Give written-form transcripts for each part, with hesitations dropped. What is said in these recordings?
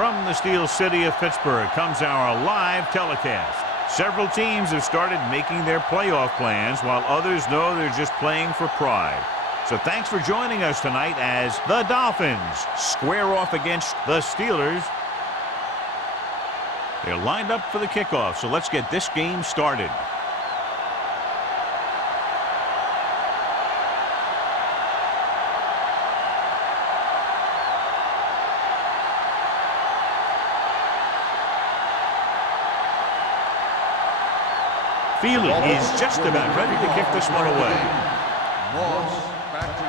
From the Steel City of Pittsburgh comes our live telecast. Several teams have started making their playoff plans while others know they're just playing for pride. So thanks for joining us tonight as the Dolphins square off against the Steelers. They're lined up for the kickoff, so let's get this game started. Feely is just about ready to kick this one away. Moss back to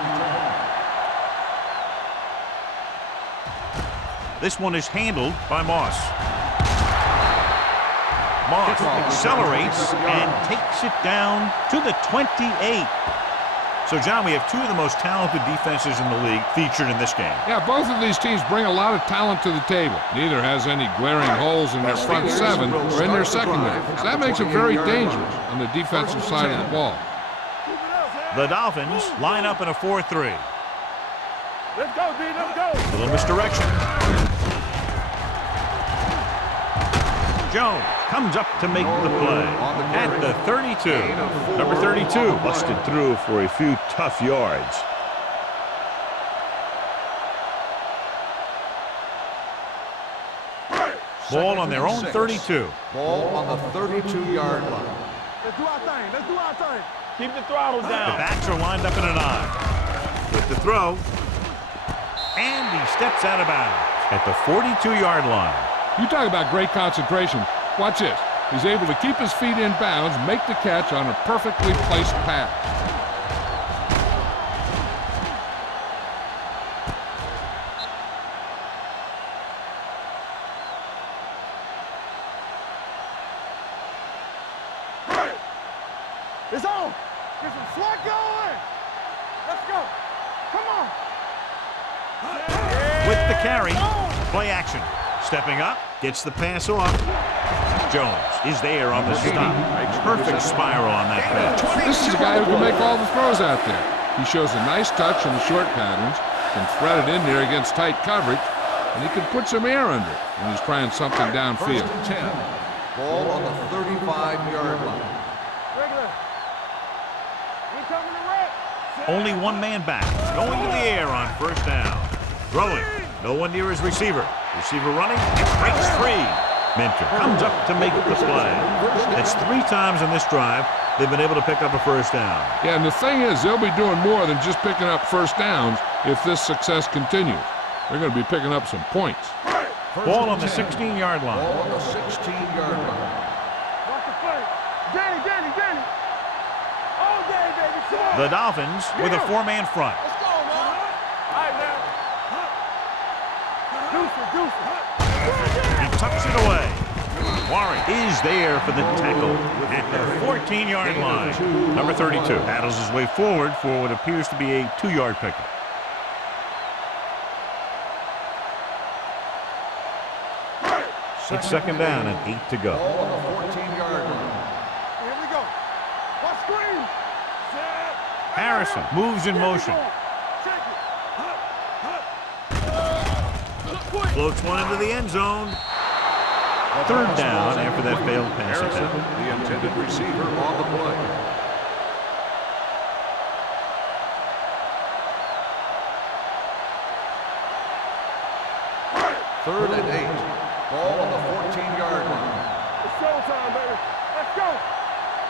return. This one is handled by Moss. Moss accelerates and takes it down to the 28. So, John, we have two of the most talented defenses in the league featured in this game. Yeah, both of these teams bring a lot of talent to the table. Neither has any glaring holes in their front seven or in their secondary. So that makes them very dangerous on the defensive side of the ball. The Dolphins line up in a 4-3. Let's go, D, let's go. Little misdirection. Jones comes up to make the play at the 32. Number 32 busted through for a few tough yards. Ball on their own 32. Ball on the 32-yard line. Let's do our thing. Let's do our thing. Keep the throttle down. The backs are lined up in an I. With the throw. And he steps out of bounds at the 42-yard line. You talk about great concentration. Watch this. He's able to keep his feet in bounds, make the catch on a perfectly placed pass. It's on. Get some slot going. Let's go. Come on. With the carry, play action. Stepping up, gets the pass off. Jones is there on the stop. Perfect spiral on that pass. This is a guy who can make all the throws out there. He shows a nice touch in the short patterns, can thread it in there against tight coverage, and he can put some air under it when he's trying something downfield. First and 10. Ball on the 35-yard line. Regular. We coming to wreck. Only one man back. Going to the air on first down. Throwing. No one near his receiver. Receiver running. It breaks free. Mentor comes up to make the play. That's 3 times in this drive they've been able to pick up a first down. Yeah, and the thing is, they'll be doing more than just picking up first downs if this success continues. They're going to be picking up some points. Ball on the 16-yard line. Ball on the 16-yard line. Watch the play. Danny. Oh, Danny, baby. Come on. The Dolphins with a 4-man front. Let's go, man. All right, now. He tucks it away. Warren is there for the tackle at the 14-yard line. Number 32 battles his way forward for what appears to be a 2-yard pickup. It's second down and 8 to go. Ball on the 14-yard line. Here we go. Watch screen. Harrison moves in motion. Check it. Floats one into the end zone. Third down after that failed pass Harrison, attempt. the intended receiver on the play. Third and 8. Ball on the 14-yard line. It's showtime, baby. Let's go.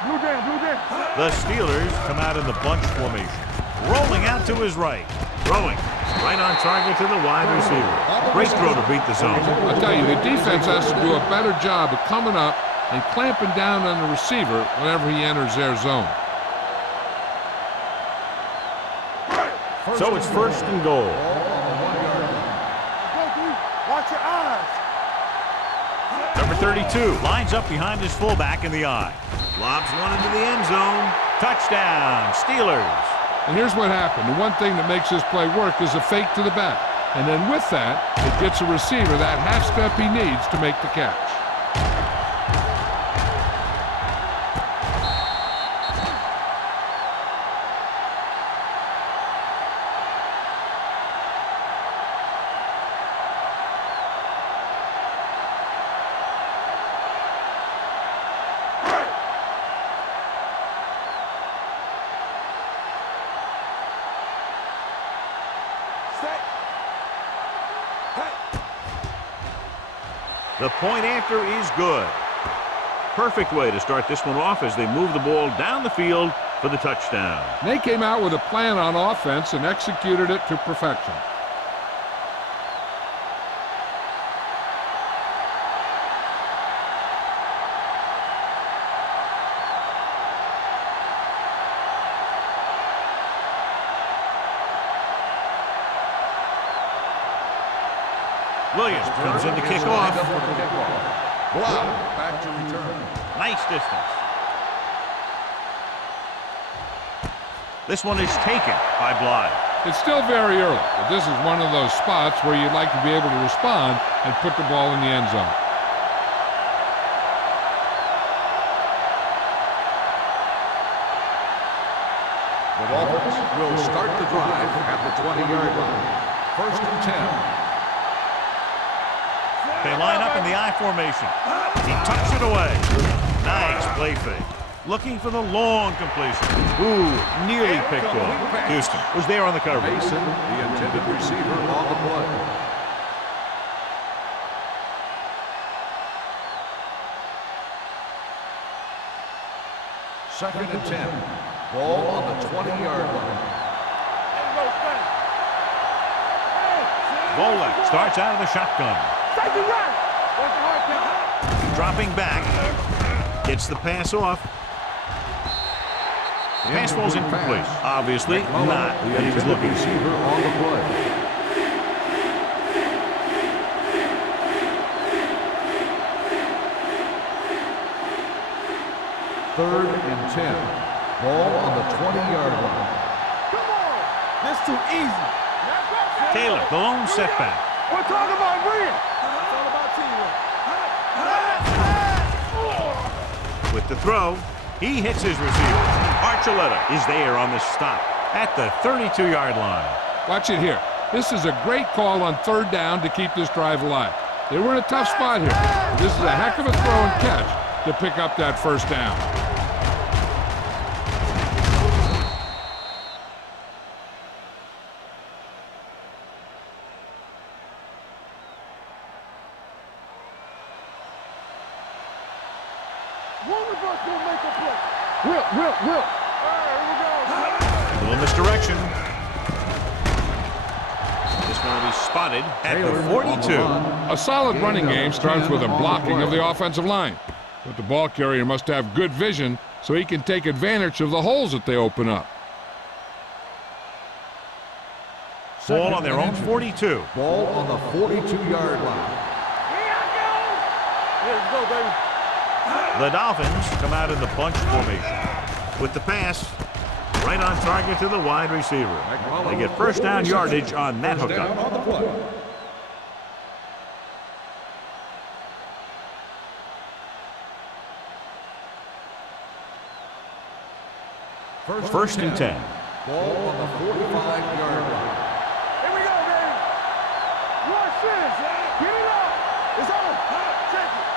Blue down. The Steelers come out in the bunch formation. Rolling out to his right. Throwing. Right on target to the wide receiver. Great throw to beat the zone. I'll tell you, the defense has to do a better job of coming up and clamping down on the receiver whenever he enters their zone. So it's first and goal. Watch your eyes. Number 32 lines up behind his fullback in the I. Lobs one into the end zone. Touchdown, Steelers. And here's what happened. The one thing that makes this play work is a fake to the back. And then with that, it gets a receiver that half step he needs to make the catch. The point after is good. Perfect way to start this one off as they move the ball down the field for the touchdown. They came out with a plan on offense and executed it to perfection. Williams comes in to kick off. Block. Back to return. Nice distance. This one is taken by Bly. It's still very early, but this is one of those spots where you'd like to be able to respond and put the ball in the end zone. The Dolphins will start the drive at the 20-yard line. 1st and 10. They line up in the I formation. He tucks it away. Nice play fake. Looking for the long completion. Ooh, nearly picked off. Houston was there on the coverage. Mason, the intended receiver, on the play. Second and 10. Ball on the 20-yard line. Volek starts out of the shotgun. Dropping back. Gets the pass off. Pass falls incomplete. Obviously not what he was looking for. Receiver on the play. Third and 10. Ball on the 20-yard line. Come on. That's too easy. Taylor, the lone setback. We're talking about win. It's all about teamwork. With the throw, he hits his receiver. Archuleta is there on the stop at the 32-yard line. Watch it here. This is a great call on 3rd down to keep this drive alive. They were in a tough spot here. This is a heck of a throw and catch to pick up that 1st down. One of us will make a play. Will. All right, here we go. A little misdirection. This one will be spotted at the 42. A solid running game starts with a blocking of the offensive line. But the ball carrier must have good vision so he can take advantage of the holes that they open up. Ball on their own 42. Ball on the 42-yard line. Here I go. Let's go, baby. The Dolphins come out in the bunch formation. With the pass, right on target to the wide receiver. They get 1st down yardage on that hookup. On the play. First and 10. Ball on the 45-yard line. Here we go, baby. Watch this. Get it up. It's on. Check it.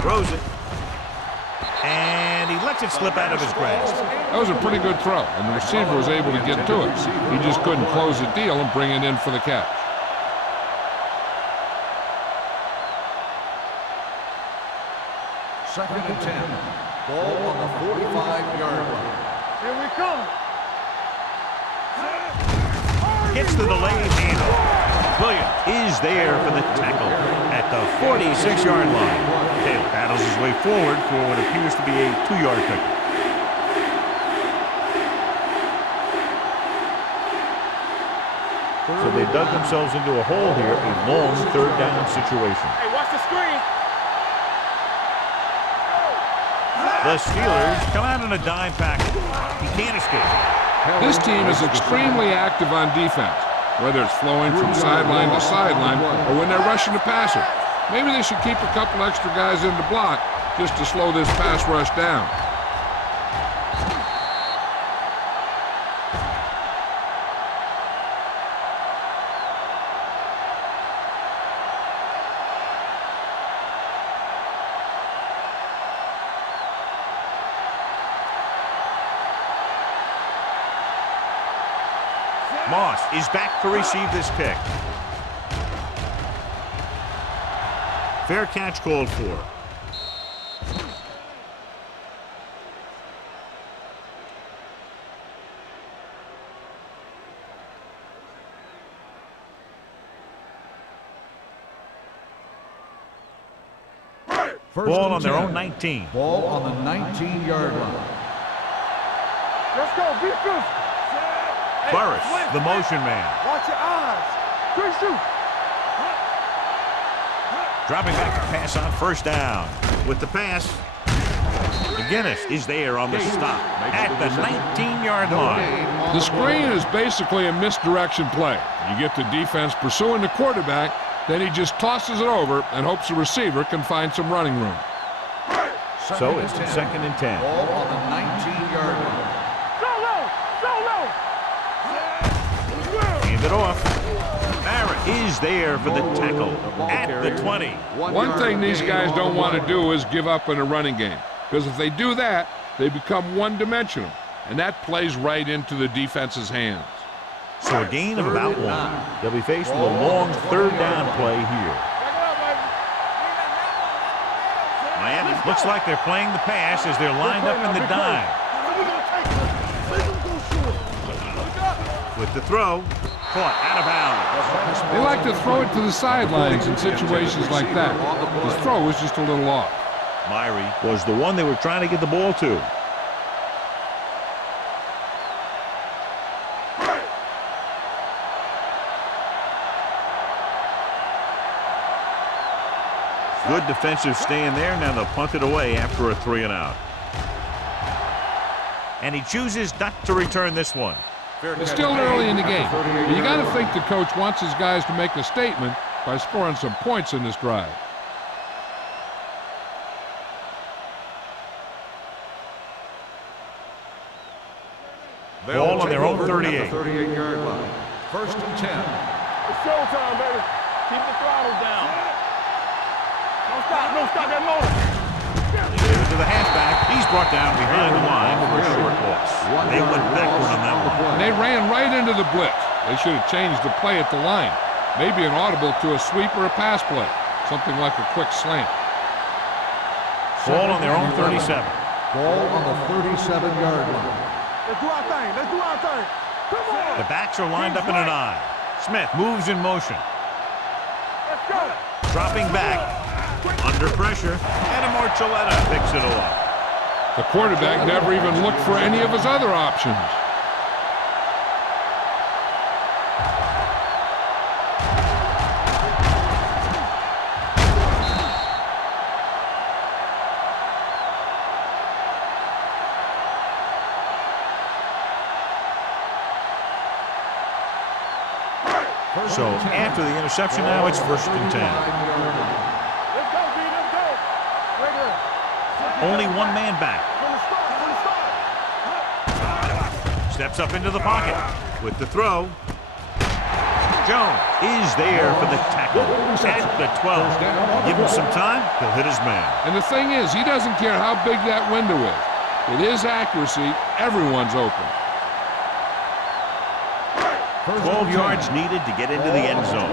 Throws it. And he lets it slip out of his grasp. That was a pretty good throw, and the receiver was able to get to it. He just couldn't close the deal and bring it in for the catch. Second and 10. Ball on the 45-yard line. Here we come. Hits the delayed handoff. Williams is there for the tackle at the 46-yard line. Taylor battles his way forward for what appears to be a 2-yard pickup. So they dug themselves into a hole here, a long 3rd down situation. Hey, watch the screen. The Steelers come out in a dime package. He can't escape. This team is extremely active on defense, whether it's flowing from sideline to sideline or when they're rushing the passer. Maybe they should keep a couple extra guys in the block just to slow this pass rush down. Moss is back to receive this kick. Fair catch called for. Ball on their own 19. Ball on the 19-yard line. Let's go. Be physical. Burris, the motion man. Watch your eyes. Quick shoot. Dropping back to pass on first down. With the pass, McGinnis is there on the stop at the 19-yard line. The screen is basically a misdirection play. You get the defense pursuing the quarterback, then he just tosses it over and hopes the receiver can find some running room. So it's 2nd and 10. Ball on the 19-yard line. Hand it off. Barrett is there for the tackle at the 20. One thing these guys don't want to do is give up in a running game, because if they do that, they become one-dimensional, and that plays right into the defense's hands. So a gain of about 1. They'll be faced with a long 3rd down play here. Miami looks like they're playing the pass as they're lined up in the dime. With the throw, caught out of bounds. They like to throw it to the sidelines in situations like that. His throw was just a little off. Myrie was the one they were trying to get the ball to. Good defensive stand there. Now they'll punt it away after a 3-and-out. And he chooses not to return this one. It's still early in the game, but you got to think the coach wants his guys to make a statement by scoring some points in this drive. Ball on their own 38. 38-yard line. 1st and 10. It's showtime, baby. Keep the throttle down. Don't stop that motor. Give it to the halfback. He's brought down behind the line for a short loss. They went backward on that one. And they ran right into the blitz. They should have changed the play at the line. Maybe an audible to a sweep or a pass play. Something like a quick slant. Ball on their own 37. Ball on the 37-yard line. Let's do our thing. Let's do our thing. Come on. The backs are lined up in an I. Smith moves in motion. Let's go. Dropping back. Under pressure. And Marcelletta picks it off. The quarterback never even looked for any of his other options. So after the interception now, it's 1st and 10. Let's go, B. Let's go. Right there. Only one man back. From the start. Steps up into the pocket with the throw. Jones is there for the tackle at the 12. Give him some time, he'll hit his man. And the thing is, he doesn't care how big that window is. With his accuracy, everyone's open. 12 yards needed to get into the end zone.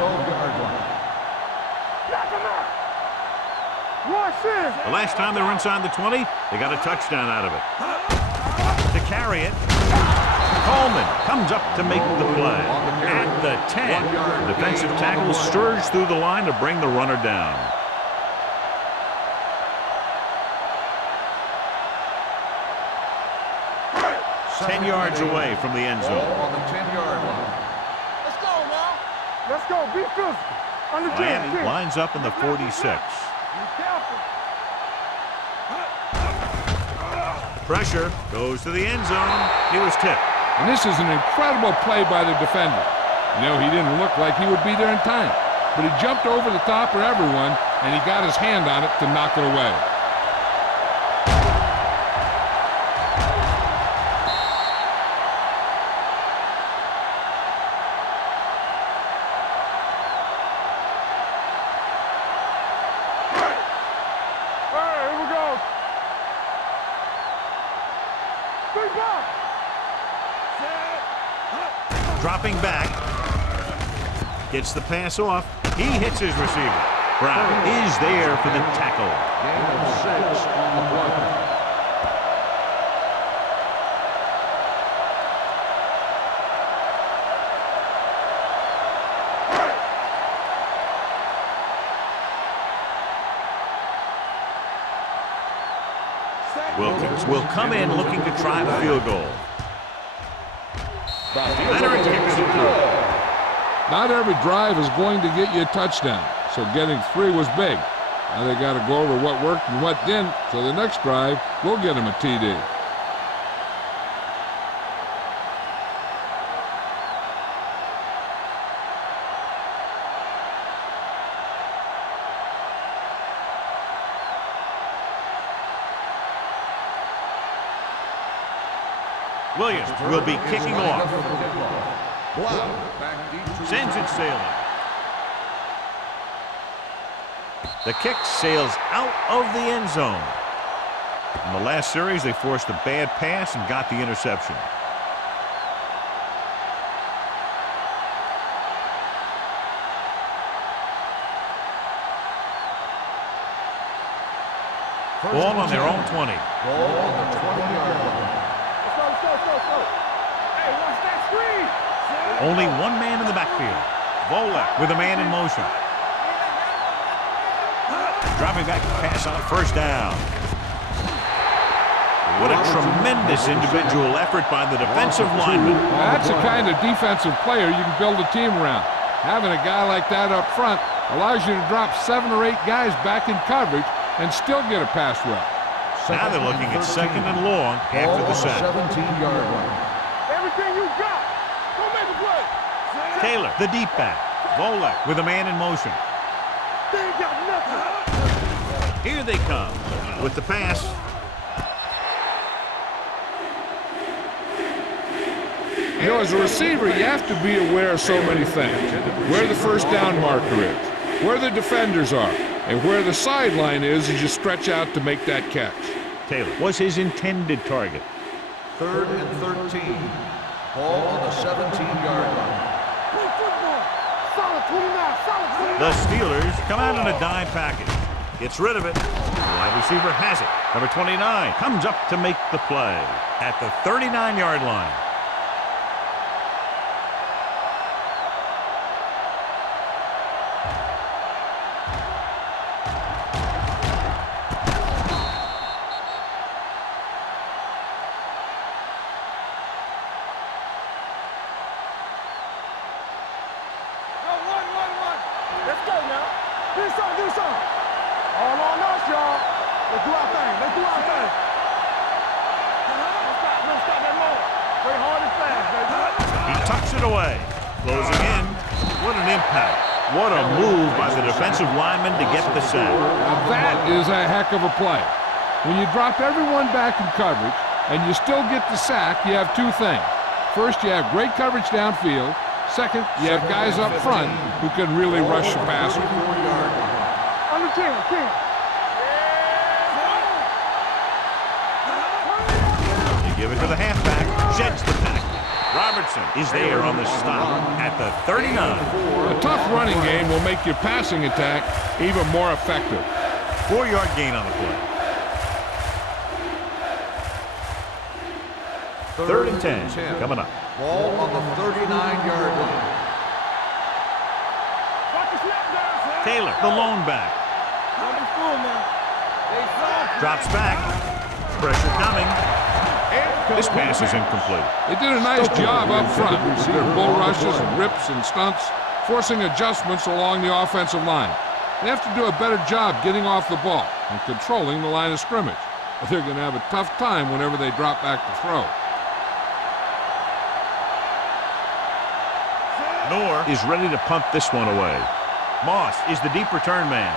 The last time they were inside the 20, they got a touchdown out of it. To carry it, Coleman comes up to make the play. At the 10, the defensive tackle surged through the line to bring the runner down. Ten yards away from the end zone. On the 10-yard line. Let's go now. Let's go. Be physical. Miami lines up in the 46. Be careful. Pressure goes to the end zone. He was tipped. And this is an incredible play by the defender. You know, he didn't look like he would be there in time, but he jumped over the top of everyone, and he got his hand on it to knock it away. dropping back. Gets the pass off. He hits his receiver. Brown is there for the tackle. Gain of 6 on the play. Wilkins will come in looking to try the field goal. Leonard kicks it through. Not every drive is going to get you a touchdown, so getting 3 was big. Now they got to go over what worked and what didn't, so the next drive will get them a TD. Williams will be kicking off. Back deep to Sends it sailing. The kick sails out of the end zone. In the last series, they forced a bad pass and got the interception. Ball on their own 20. Ball on the 20-yard line. Hey, watch that screen. Only one man in the backfield. Volek with a man in motion. Dropping back to pass on first down. What a tremendous individual effort by the defensive lineman. That's the kind of defensive player you can build a team around. Having a guy like that up front allows you to drop 7 or 8 guys back in coverage and still get a pass rush. Now they're looking at 2nd and long after the sack. 17-yard line. Everything you got. Go make a play. Taylor, the deep back. Volek with a man in motion. They ain't got nothing. Here they come with the pass. You know, as a receiver, you have to be aware of so many things. Where the first down marker is, where the defenders are, and where the sideline is as you stretch out to make that catch. Taylor was his intended target. 3rd and 13. Ball on the 17-yard line. Play football. Solid 29. Solid 29. The Steelers come out in a dime package. Gets rid of it. The wide receiver has it. Number 29 comes up to make the play at the 39-yard line. Let's go now. Do something, do something. All on us, y'all. Let's do our thing. Let's do our thing. Don't stop that long. Play hard and fast, baby. He tucks it away. Closing in. What an impact. What a move by the defensive lineman to get the sack. Now that is a heck of a play. When you drop everyone back in coverage and you still get the sack, you have 2 things. First, you have great coverage downfield. Second, you have guys up front who can really rush the passer. Under 10, 10. You give it to the halfback. Sheds the pack. Robertson is there on the stop at the 39. A tough running game will make your passing attack even more effective. 4-yard gain on the play. 3rd and 10 coming up. Ball on the 39-yard line. Watch the snap down. Taylor, the lone back. Don't be fooled now. Drops back. Pressure coming. This pass is incomplete. They did a nice job up front with their bull rushes and rips and stunts, forcing adjustments along the offensive line. They have to do a better job getting off the ball and controlling the line of scrimmage. But they're going to have a tough time whenever they drop back to throw. Knorr is ready to punt this one away. Moss is the deep return man.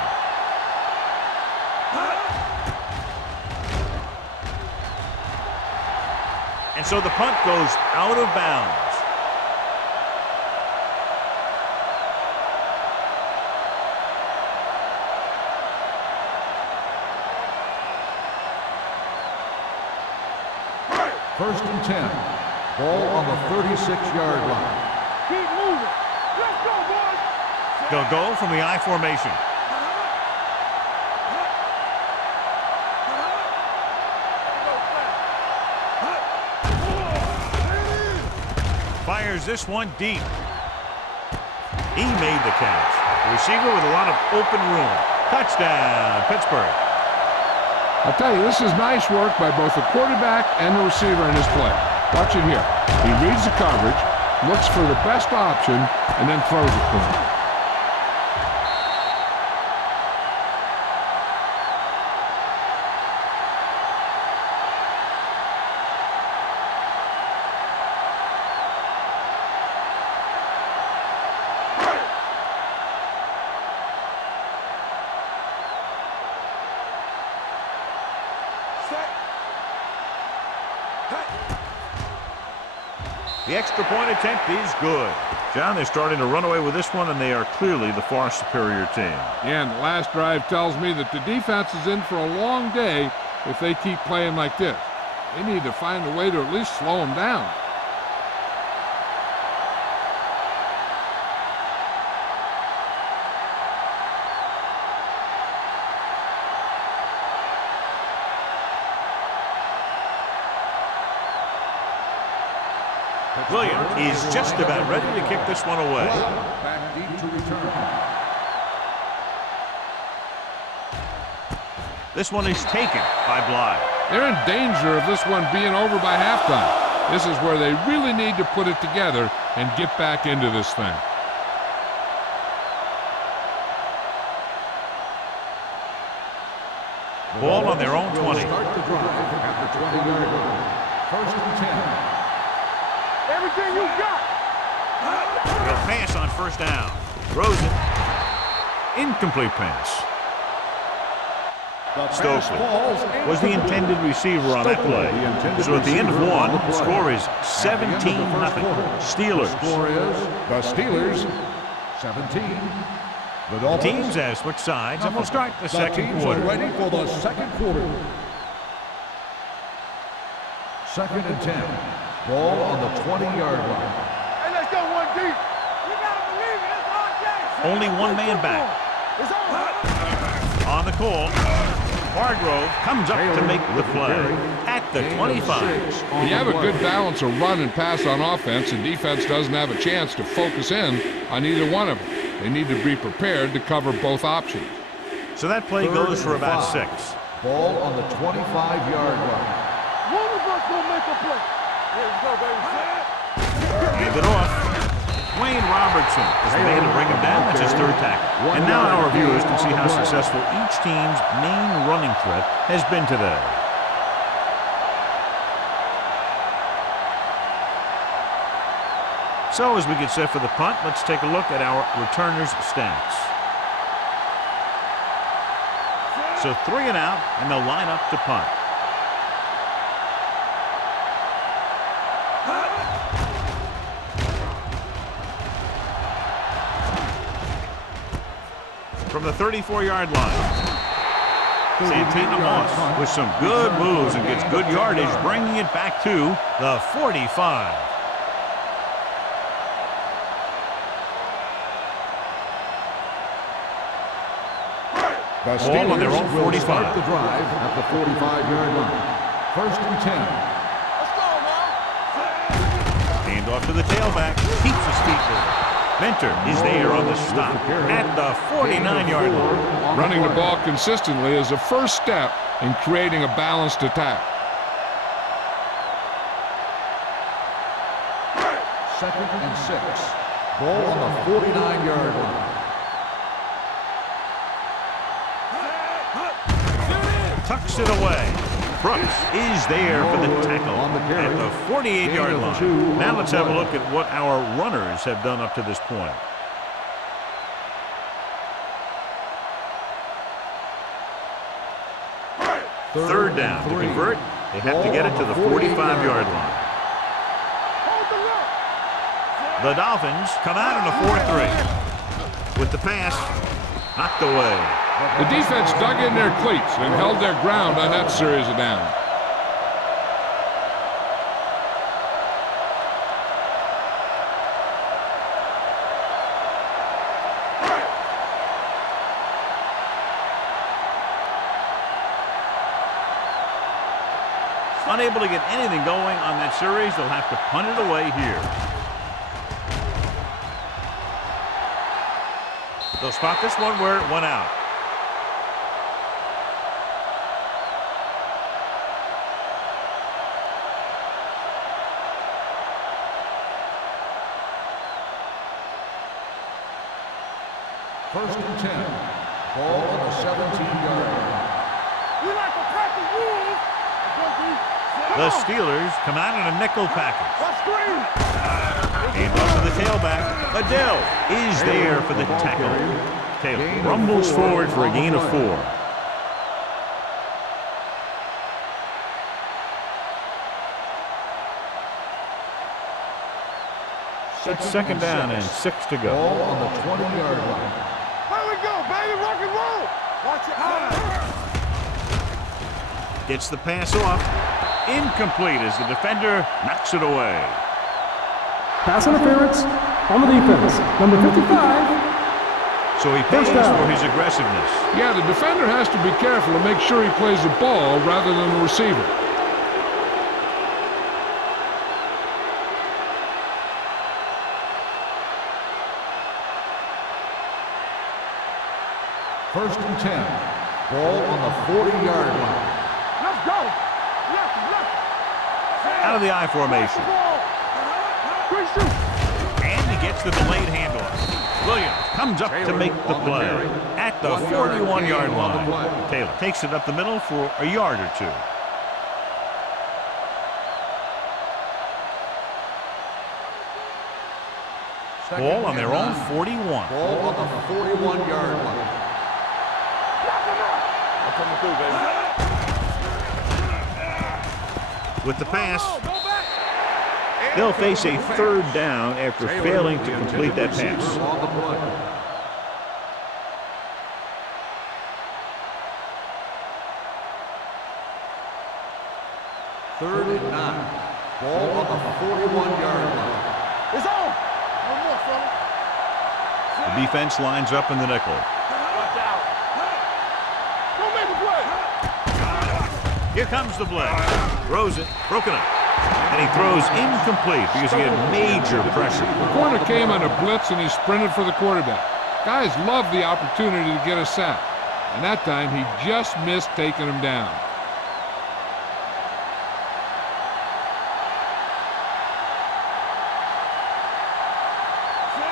And so the punt goes out of bounds. First and 10. Ball on the 36-yard line. Keep moving. Let's go, boys. They'll go from the I formation. Fires this one deep. He made the catch. The receiver with a lot of open room. Touchdown, Pittsburgh. I'll tell you, this is nice work by both the quarterback and the receiver in his play. Watch it here. He reads the coverage, looks for the best option, and then throws it to him. The extra point attempt is good. John, they're starting to run away with this one, and they are clearly the far superior team. Yeah, and the last drive tells me that the defense is in for a long day if they keep playing like this. They need to find a way to at least slow them down. William is just about ready to kick this one away. Back deep to return. This one is taken by Bly. They're in danger of this one being over by halftime. This is where they really need to put it together and get back into this thing. Ball on their own 20. Start the drive at the 20-yard line. First and 10. Everything you got. He'll pass on first down. Throws it. Incomplete pass. Stokely was the intended receiver on that play. So at the end of one, the score is 17-0. Steelers. Score is the Steelers 17. The teams have switched sides and will start the second teams quarter. are ready for the second quarter. Second and 10. Ball on the 20-yard line. Hey, let's go one deep. You gotta believe it. It's our game. Only one man back. It's on. On the call, Hargrove comes up to make the play at the 25. You have a good balance of run and pass on offense, and defense doesn't have a chance to focus in on either one of them. They need to be prepared to cover both options. So that play goes for about 6. Ball on the 25-yard line. One of us will make a play. Here we go, baby. Hand it off. Wayne Robertson is the man to bring him down. That's his third tackle. And now our viewers can see how successful each team's main running threat has been today. So as we get set for the punt, let's take a look at our returners' stats. So 3 and out, and they'll line up to punt. From the 34-yard line. Santina Moss with some good moves and gets good yardage, bringing it back to the 45. The Ball on their own will 45. start the drive at the 45-yard line. First and 10. Let's go, man. Hand off to the tailback. Keeps his feet moving. Mentor is there on the stop at the 49-yard line. Running the ball consistently is the first step in creating a balanced attack. Second and 6. Ball on the 49-yard line. Tucks it away. Brooks is there for the tackle at the 48-yard line. Now let's have a look at what our runners have done up to this point. Third down. To convert, they have to get it to the 45-yard line. The Dolphins come out in a 4-3. With the pass, knocked away. The defense dug in their cleats and held their ground on that series of downs. Unable to get anything going on that series, they'll have to punt it away here. They'll spot this one where it went out. First and 10. Ball on the 17-yard line. We like to practice rules. The Steelers come out in a nickel package. Let's screen. And off to the tailback. Adele is there for the tackle. Taylor rumbles forward for a gain of 4. It's second down and 6 to go. Ball on the 20-yard line. Here we go, baby. Rock and roll. Watch it. Gets the pass off. Incomplete as the defender knocks it away. Pass interference on the defense. Number 55. So he pays for his aggressiveness. Yeah, the defender has to be careful to make sure he plays the ball rather than the receiver. First and 10. Ball on the 40-yard line. Let's go. Left. Out of the I formation. Quick shoot. And he gets the delayed handoff. Williams comes up to make the play at the 41-yard line. Taylor takes it up the middle for a yard or 2. Ball on their own 41. Ball on the 41-yard line. With the pass, they'll face a third down after failing to complete that pass. On the play. Third and 9. Ball on the 41-yard line. It's on. One more, fella. The defense lines up in the nickel. Watch out. Don't make a play. Here comes the blitz. Throws it, broken up. And he throws incomplete because he had major pressure. The corner came on a blitz and he sprinted for the quarterback. Guys love the opportunity to get a sack. And that time he just missed taking him down.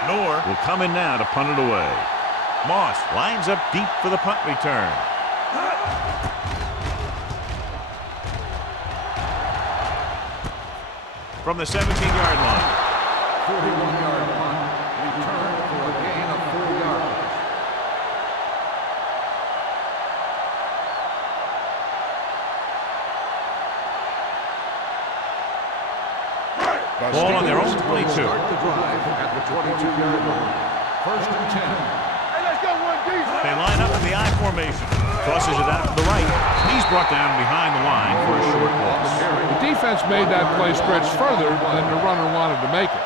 Noor will come in now to punt it away. Moss lines up deep for the punt return. From the 17-yard line. 41-yard punt. Return for a gain of 4 yards. Ball on their own 22. Start the drive at the 22-yard line. First and 10. Hey, let's go one deep. They line up in the I formation. Tosses it out to the right. He's brought down behind the line for a short loss. The defense made that play stretch further than the runner wanted to make it.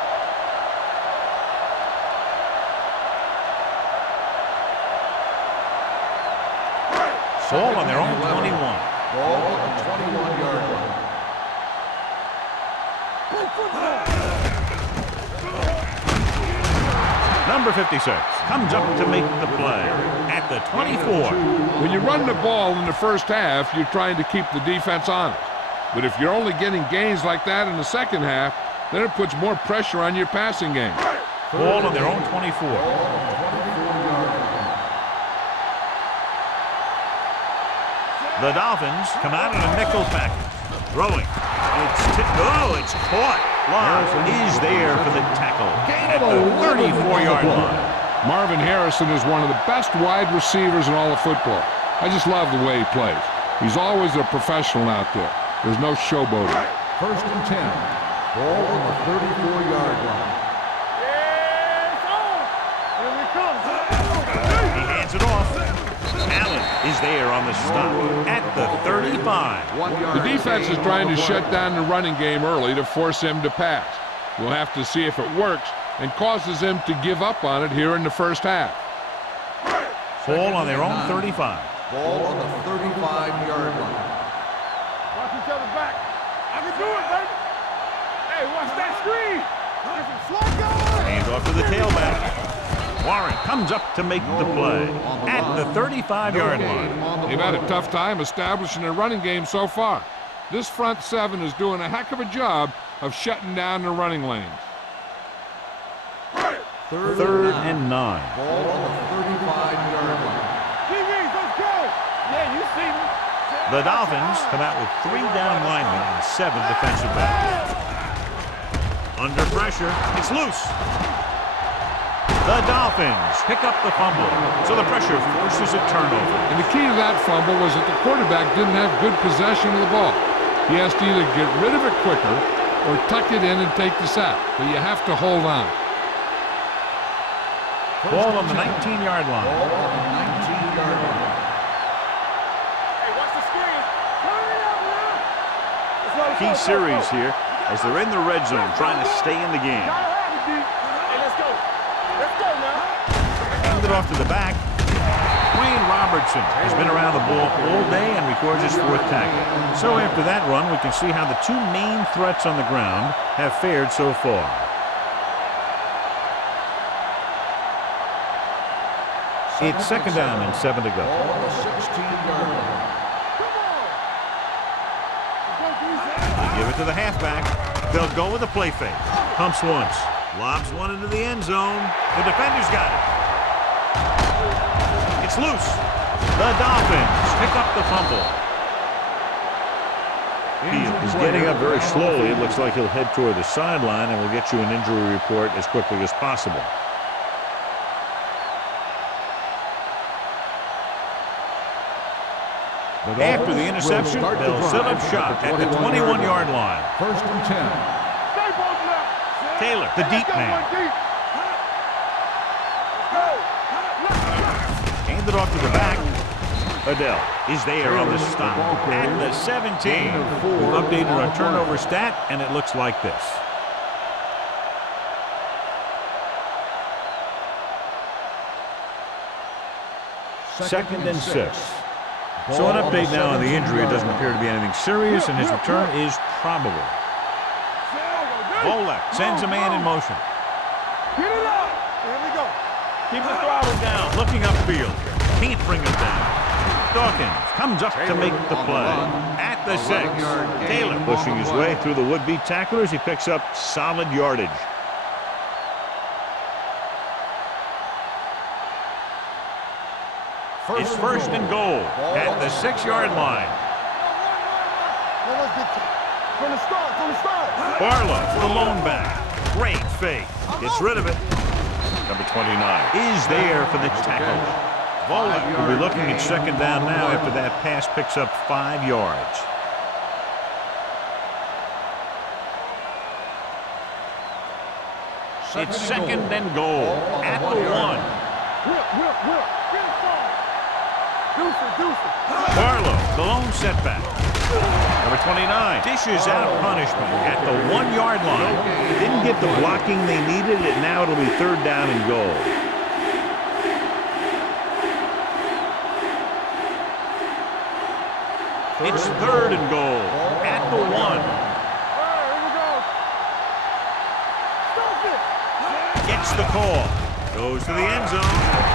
Ball on their own 21. Ball on the 21-yard line. Number 56 comes up to make the play at the 24. When you run the ball in the first half, you're trying to keep the defense honest. But if you're only getting gains like that in the second half, then it puts more pressure on your passing game. Ball on their own 24. The Dolphins come out in a nickel package. Throwing. It's caught. Love is there for the tackle at the 34-yard line. Marvin Harrison is one of the best wide receivers in all of football. I just love the way he plays. He's always a professional out there. There's no showboating. First and 10. Ball on the 34-yard line. Yeah, it's on. Here we come. He hands it off. Allen is there on the stop at the 35. The defense is trying to shut down the running game early to force him to pass. We'll have to see if it works and causes him to give up on it here in the first half. Ball on their own 35. Ball on the 35-yard line. Watch each other back. I can do it, baby. Hey, watch that screen. Hands off to the tailback. Warren comes up to make the play at the 35-yard line. They've had a tough time establishing their running game so far. This front seven is doing a heck of a job of shutting down the running lanes. Third and 9. Ball on the 35-yard line. Let's go. Yeah, you see me. The Dolphins come out with 3 down linemen and 7 defensive backs. Under pressure, it's loose. The Dolphins pick up the fumble, so the pressure forces a turnover. And the key to that fumble was that the quarterback didn't have good possession of the ball. He has to either get rid of it quicker or tuck it in and take the sack, but you have to hold on. Ball on the 19-yard line. Ball on the 19-yard line. Hey, watch the screen. Hurry up, man. Key series here as they're in the red zone trying to stay in the game. Hey, let's go. Let's go now. Hand it off to the back. Wayne Robertson has been around the ball all day and records his 4th tackle. So after that run, we can see how the 2 main threats on the ground have fared so far. It's 2nd down and 7 to go. Ball on the 16-yard line. They give it to the halfback. They'll go with a play fake. Pumps once. Lobs one into the end zone. The defender's got it. It's loose. The Dolphins pick up the fumble. He's getting up very slowly. It looks like he'll head toward the sideline, and we'll get you an injury report as quickly as possible. After the interception, they'll set up shop at the 21-yard line. 1st and 10. Taylor, the deep man. Hand it off to the back. Adele is there on the stop at the 17. We've updated our turnover stat, and it looks like this. Second and 6. So an update now on the injury. It doesn't appear to be anything serious, and his return is probable. Olek sends a man in motion. Get it up. Here we go. Keep the throttle down. Looking upfield. Can't bring him down. Dawkins comes up to make the play. At the 6. Taylor pushing his way through the would-be tacklers. He picks up solid yardage. It's 1st and goal at the 6-yard line. From the start. Barlow, the lone back. Great fake. Gets rid of it. Number 29 is there for the tackle. Volek will be looking at 2nd down now after that pass picks up 5 yards. It's 2nd and goal at the 1. Barlow, the lone setback. Number 29 dishes out punishment at the 1-yard line. Didn't get the blocking they needed, and now it'll be 3rd down and goal. It's 3rd and goal at the 1. Gets the call. Goes to the end zone.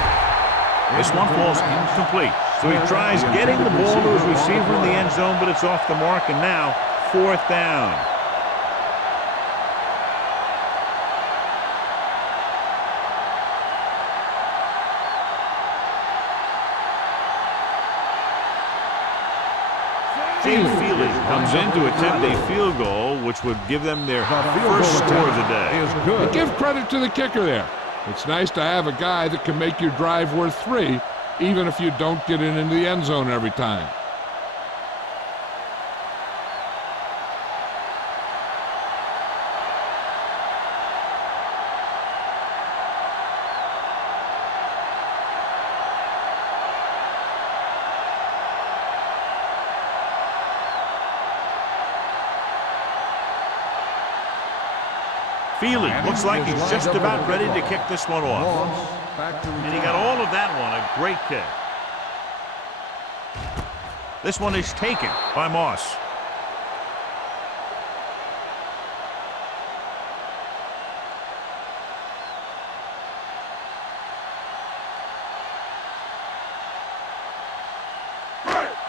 This one falls incomplete. So he tries getting the ball to his receiver in the end zone, but it's off the mark, and now 4th down. Feely comes in to attempt a field goal, which would give them their first score of the day. Is good. Give credit to the kicker there. It's nice to have a guy that can make your drive worth 3, even if you don't get it into the end zone every time. Feely looks like he's just about ready to kick this one off. And he got all of that one, a great kick. This one is taken by Moss.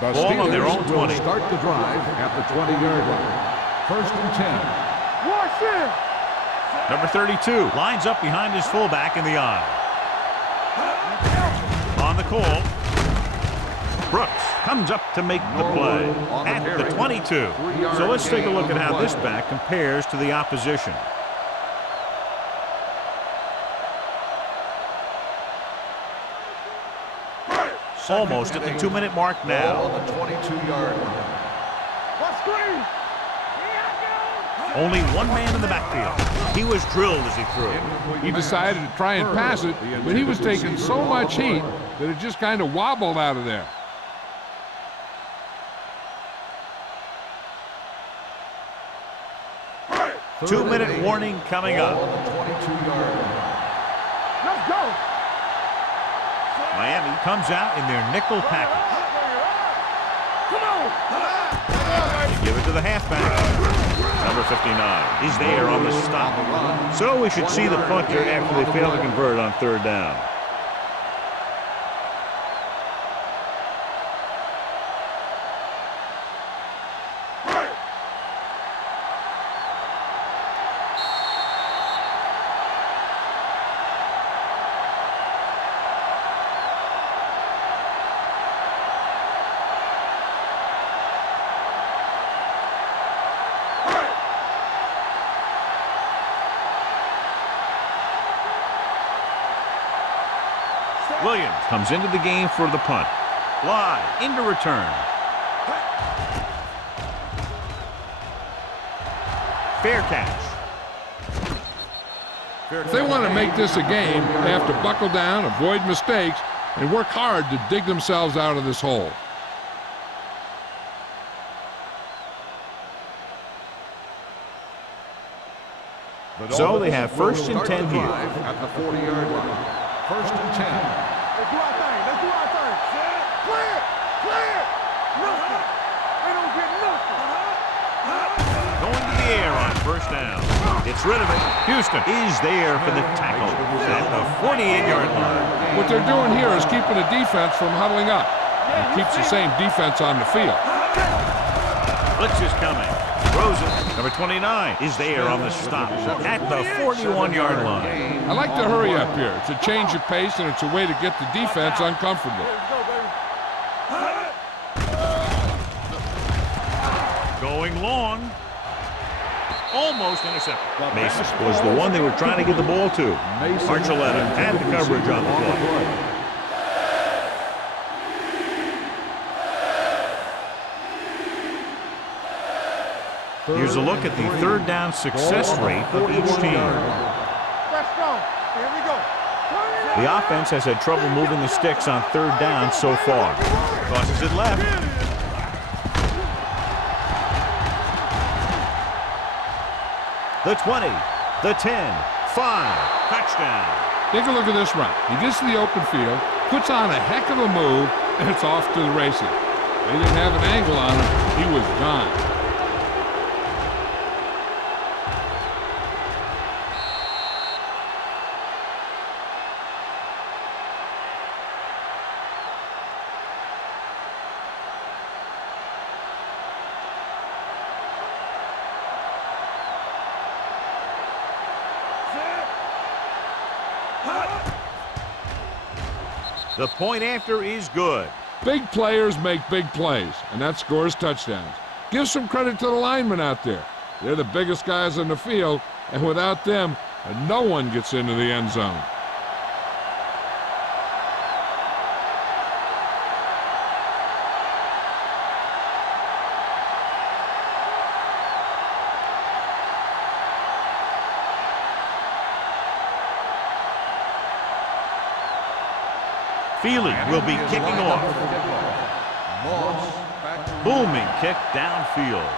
The Ball on their Steelers own will 20. start the drive at the 20-yard line. First and 10. Wash in. Number 32 lines up behind his fullback in the eye. On the call, Brooks comes up to make the play at the 22. So let's take a look at how this back compares to the opposition. Almost at the 2-minute mark now. On the 22-yard line. Watch screen. Only one man in the backfield. He was drilled as he threw. He decided to try and pass it, but he was taking so much heat that it just kind of wobbled out of there. Two-minute warning coming up. On the 22-yard line. Let's go. Miami comes out in their nickel package. Come on. They give it to the halfback. Number 59 is there on the stop. So we should see the punter after they fail to convert on third down. Williams comes into the game for the punt. Live into return. Fair catch. If they want to make this a game, they have to buckle down, avoid mistakes, and work hard to dig themselves out of this hole. So they have first and 10 here. At the 40-yard line. First and 10. Let's do our thing. Let's do our thing. Clear. Clear. Nothing. They don't get nothing. Going to the air on first down. Gets rid of it. Houston is there for the tackle at the 48-yard line. What they're doing here is keeping the defense from huddling up. It keeps the same defense on the field. Blitz is coming. Rosen, number 29, is there on the stop at the 41-yard line. I like to hurry up here. It's a change of pace, and it's a way to get the defense uncomfortable. Going long. Almost intercepted. Mason was the one they were trying to get the ball to. Archuleta had the coverage on the play. Here's a look at the third down success rate of each team. Let's go. Here we go. The offense has had trouble moving the sticks on third down so far. Tosses it left. The 20, the 10, 5, touchdown. Take a look at this run. He gets to the open field, puts on a heck of a move, and it's off to the races. They didn't have an angle on him. He was gone. The point after is good. Big players make big plays, and that scores touchdowns. Give some credit to the linemen out there. They're the biggest guys in the field, and without them, no one gets into the end zone. Feely will be kicking off. Booming kick downfield.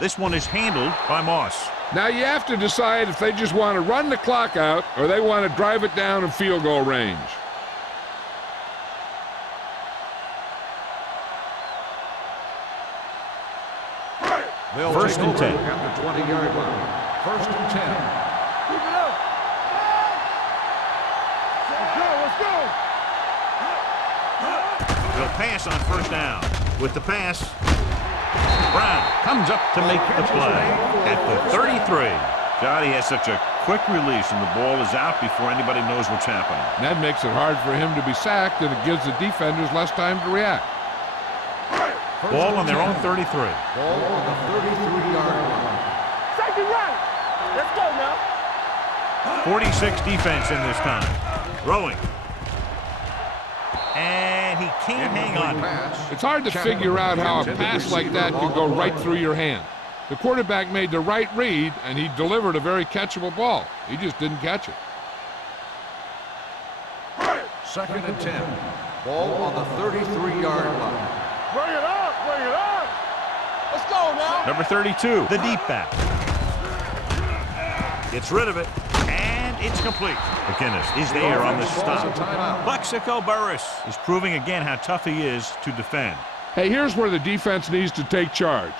This one is handled by Moss. Now you have to decide if they just want to run the clock out or they want to drive it down in field goal range. First and 10. At the 20-yard line. First and 10. Keep it up. Let's go. Let's go. They'll pass on first down. With the pass, Brown comes up to make the play at the 33. Johnny has such a quick release, and the ball is out before anybody knows what's happening. And that makes it hard for him to be sacked, and it gives the defenders less time to react. Ball on their own 33. Ball on the 33-yard line. Safety right. Let's go now. 46 defense in this time. Throwing. And he can't hang on. It's hard to figure out how a pass like that could go right through your hand. The quarterback made the right read, and he delivered a very catchable ball. He just didn't catch it. 2nd and 10. Ball on the 33-yard line. Bring it up. Bring it up. Let's go now. Number 32, the deep back. Gets rid of it, and it's complete. McInnes is there on the stop. Plexico Burris is proving again how tough he is to defend. Hey, here's where the defense needs to take charge.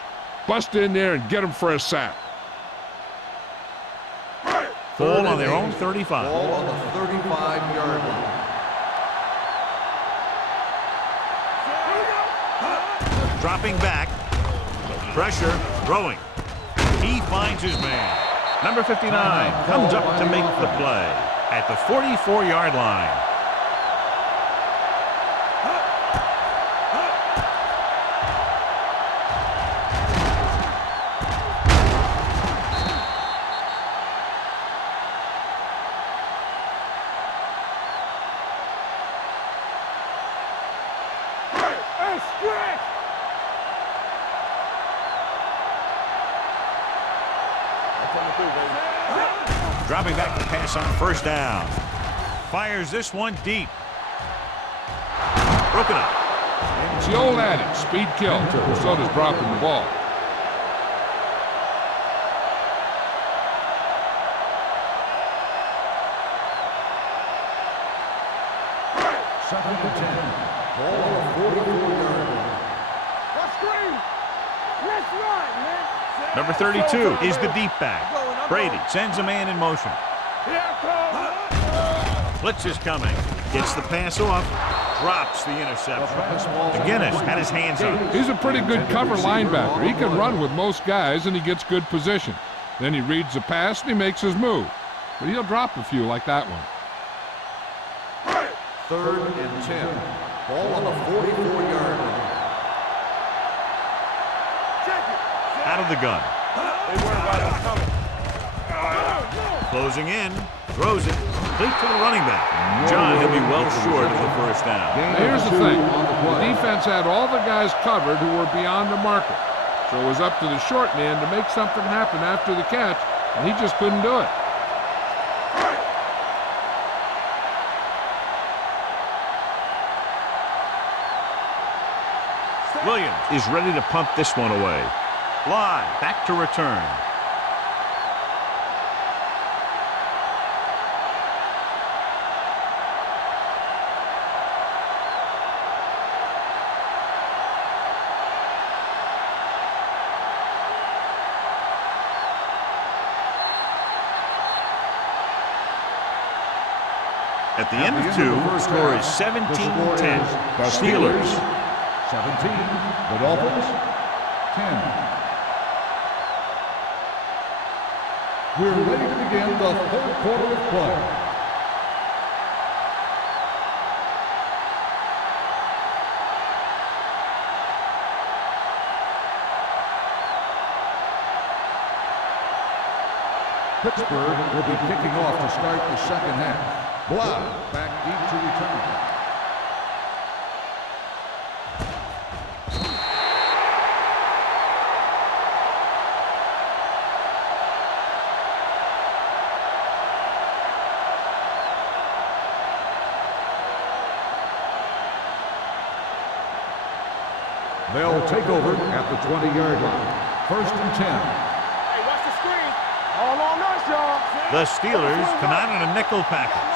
Bust in there and get him for a sack. Ball on their own 35. Ball on the 35-yard line. Dropping back. Pressure. Throwing. He finds his man. Number 59 comes up to make the play at the 44-yard line. Dropping back to pass on first down. Fires this one deep. Broken up. It's the old adage, speed kills. So does dropping the ball. Second and 10. Ball on the 44-yard line. Let's screen. Let's run, man. Number 32 is the deep back. Brady sends a man in motion. Here comes. Blitz is coming. Gets the pass off. Drops the interception. McInnes had his hands up. He's a pretty good cover linebacker. He can run with most guys, and he gets good position. Then he reads the pass, and he makes his move. But he'll drop a few like that one. 3rd and 10. Ball on the 44-yard line. Out of the gun. Closing in. Throws it. Complete to the running back. John, he'll be well short of the first down. Now, here's the thing. The defense had all the guys covered who were beyond the marker. So it was up to the short man to make something happen after the catch, and he just couldn't do it. Williams is ready to punt this one away. Live, back to return. At the end of two, the score is 17-10. Steelers. 17. The Dolphins. 10. We're ready to begin the 3rd quarter of play. Pittsburgh will be kicking off to start the second half. Blau back deep to return. They'll take over at the 20-yard line. 1st and 10. Hey, watch the screen. All on us, y'all. The Steelers come out in a nickel package.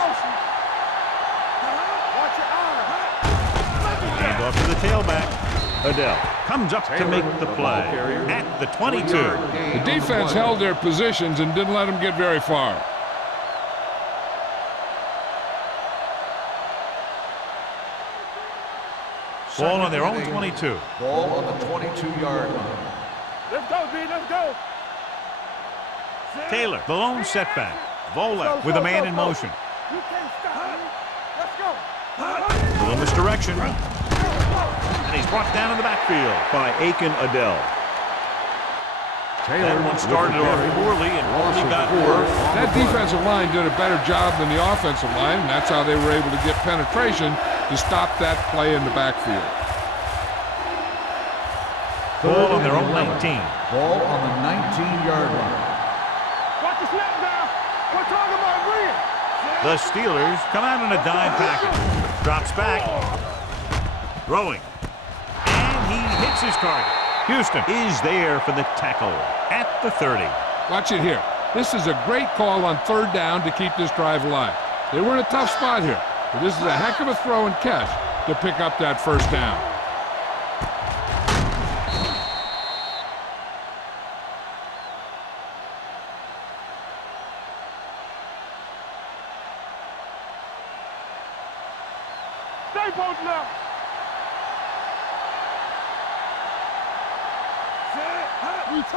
Watch your eye. Hand off to the tailback. Odell comes up to make the play at the 22. The defense held their positions and didn't let them get very far. Ball on their own 2nd and 8. 22. Ball on the 22-yard line. Let's go, B. Let's go. Taylor, the lone setback. Volek with a man in motion. You can't stop me. Let's go. A little misdirection. And he's brought down in the backfield by Aiken Adele. That one started off poorly and only got worse. That defensive line did a better job than the offensive line, and that's how they were able to get penetration to stop that play in the backfield. Ball on their own 19. Ball on the 19-yard line. Watch the snap now. We're talking about bringing. The Steelers come out in a dime package. Drops back. Throwing. And he hits his target. Houston is there for the tackle at the 30. Watch it here. This is a great call on 3rd down to keep this drive alive. They were in a tough spot here, but this is a heck of a throw and catch to pick up that 1st down. Stay both now.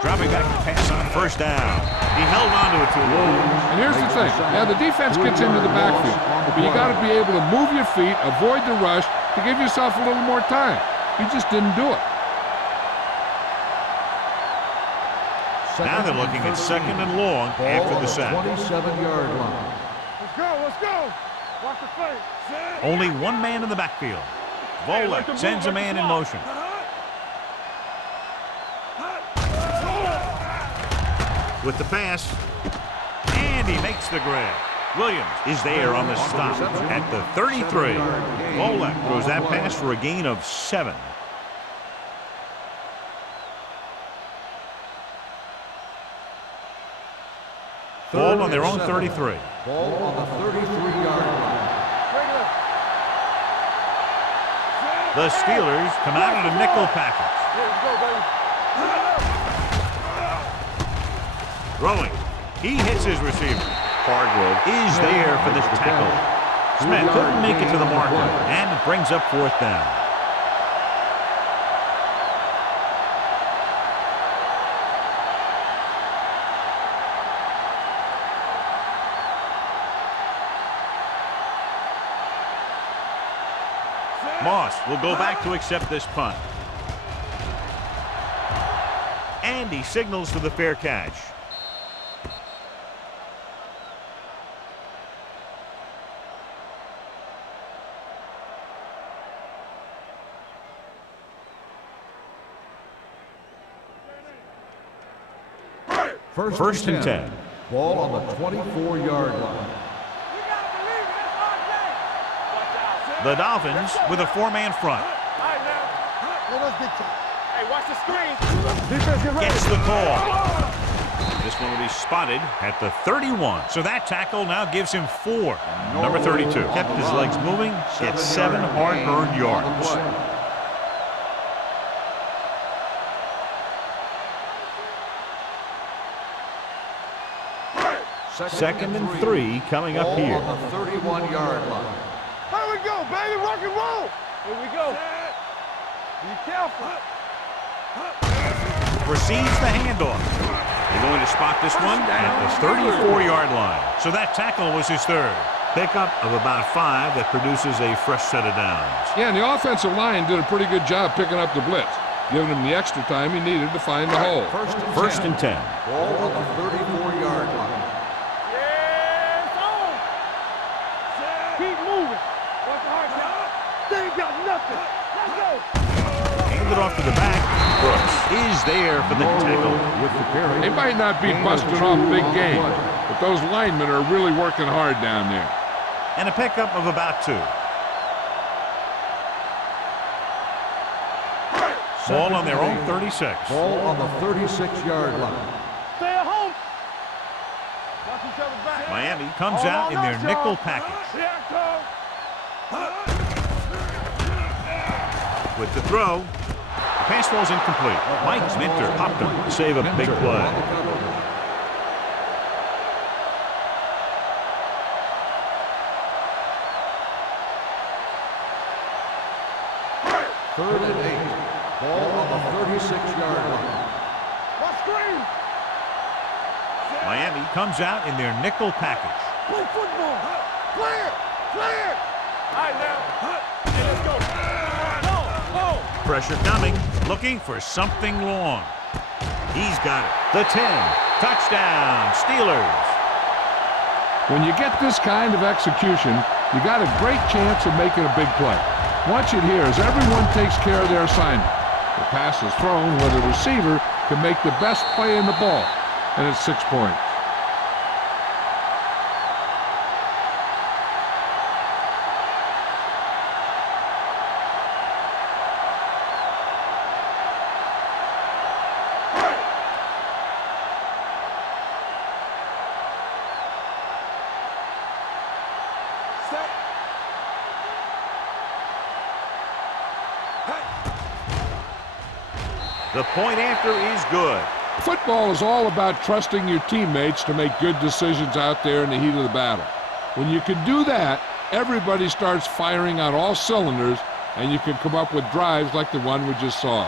Dropping back to pass on 1st down. He held on to it too long. And here's the thing. Now, the defense gets into the backfield, but you got to be able to move your feet, avoid the rush, to give yourself a little more time. He just didn't do it. Now they're looking at 2nd and long after the sack. 27-yard line. Let's go. Let's go. Watch the play. Only one man in the backfield. Volek sends a man in motion. With the pass, and he makes the grab. Williams is there on the stop at the 33. Volek throws that pass for a gain of 7. Ball on their own 33. Ball on the 33-yard line. The Steelers come out in a nickel package. Let's go, baby. Throwing. He hits his receiver. Hargrove is there for the tackle. Smith couldn't make it to the marker, and it brings up 4th down. Moss will go back to accept this punt. And he signals for the fair catch. First and 10. Ball on the 24-yard line. The Dolphins with a 4-man front. Hey, watch the screen. Defense, get ready. Gets the call. This one will be spotted at the 31. So that tackle now gives him 4. Number 32 kept his legs moving, gets 7 hard-earned yards. 2nd and 3 coming up here. On the 31-yard line. Here we go, baby. Rock and roll. Here we go. Be careful. Receives the handoff. They're going to spot this one at the 34-yard line. So that tackle was his 3rd. Pickup of about 5 that produces a fresh set of downs. Yeah, and the offensive line did a pretty good job picking up the blitz, giving him the extra time he needed to find the hole. First and 10. Ball on the 34-yard line. Keep moving. Watch the hard count. They ain't got nothing. Let's go. Hand it off to the back. Brooks is there for the tackle. With the carry. They might not be busting off big games, but those linemen are really working hard down there. And a pickup of about 2. Ball on their own 36. Ball on the 36-yard line. Stay at home. Watch each other back. Miami comes out in their nickel package. Here it comes. With the throw, the pass falls incomplete. Mike Minter popped him to save a big play. 3rd and 8. Ball on the 36-yard line. What screen? Miami comes out in their nickel package. Play football. Clear. Clear. All right, now. Hey, let's go. Go. Pressure coming, looking for something long. He's got it. The 10. Touchdown, Steelers. When you get this kind of execution, you got a great chance of making a big play. Watch it here as everyone takes care of their assignment. The pass is thrown where the receiver can make the best play in the ball, and it's 6 points. The point after is good. Football is all about trusting your teammates to make good decisions out there in the heat of the battle. When you can do that, everybody starts firing on all cylinders, and you can come up with drives like the one we just saw.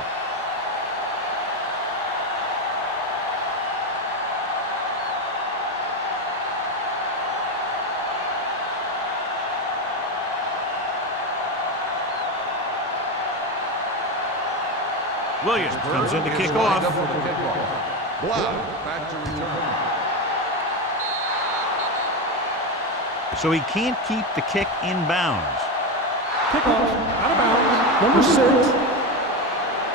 Williams comes in to kick off. Blau back to return. So he can't keep the kick in bounds. Kickoff, out of bounds, number 6.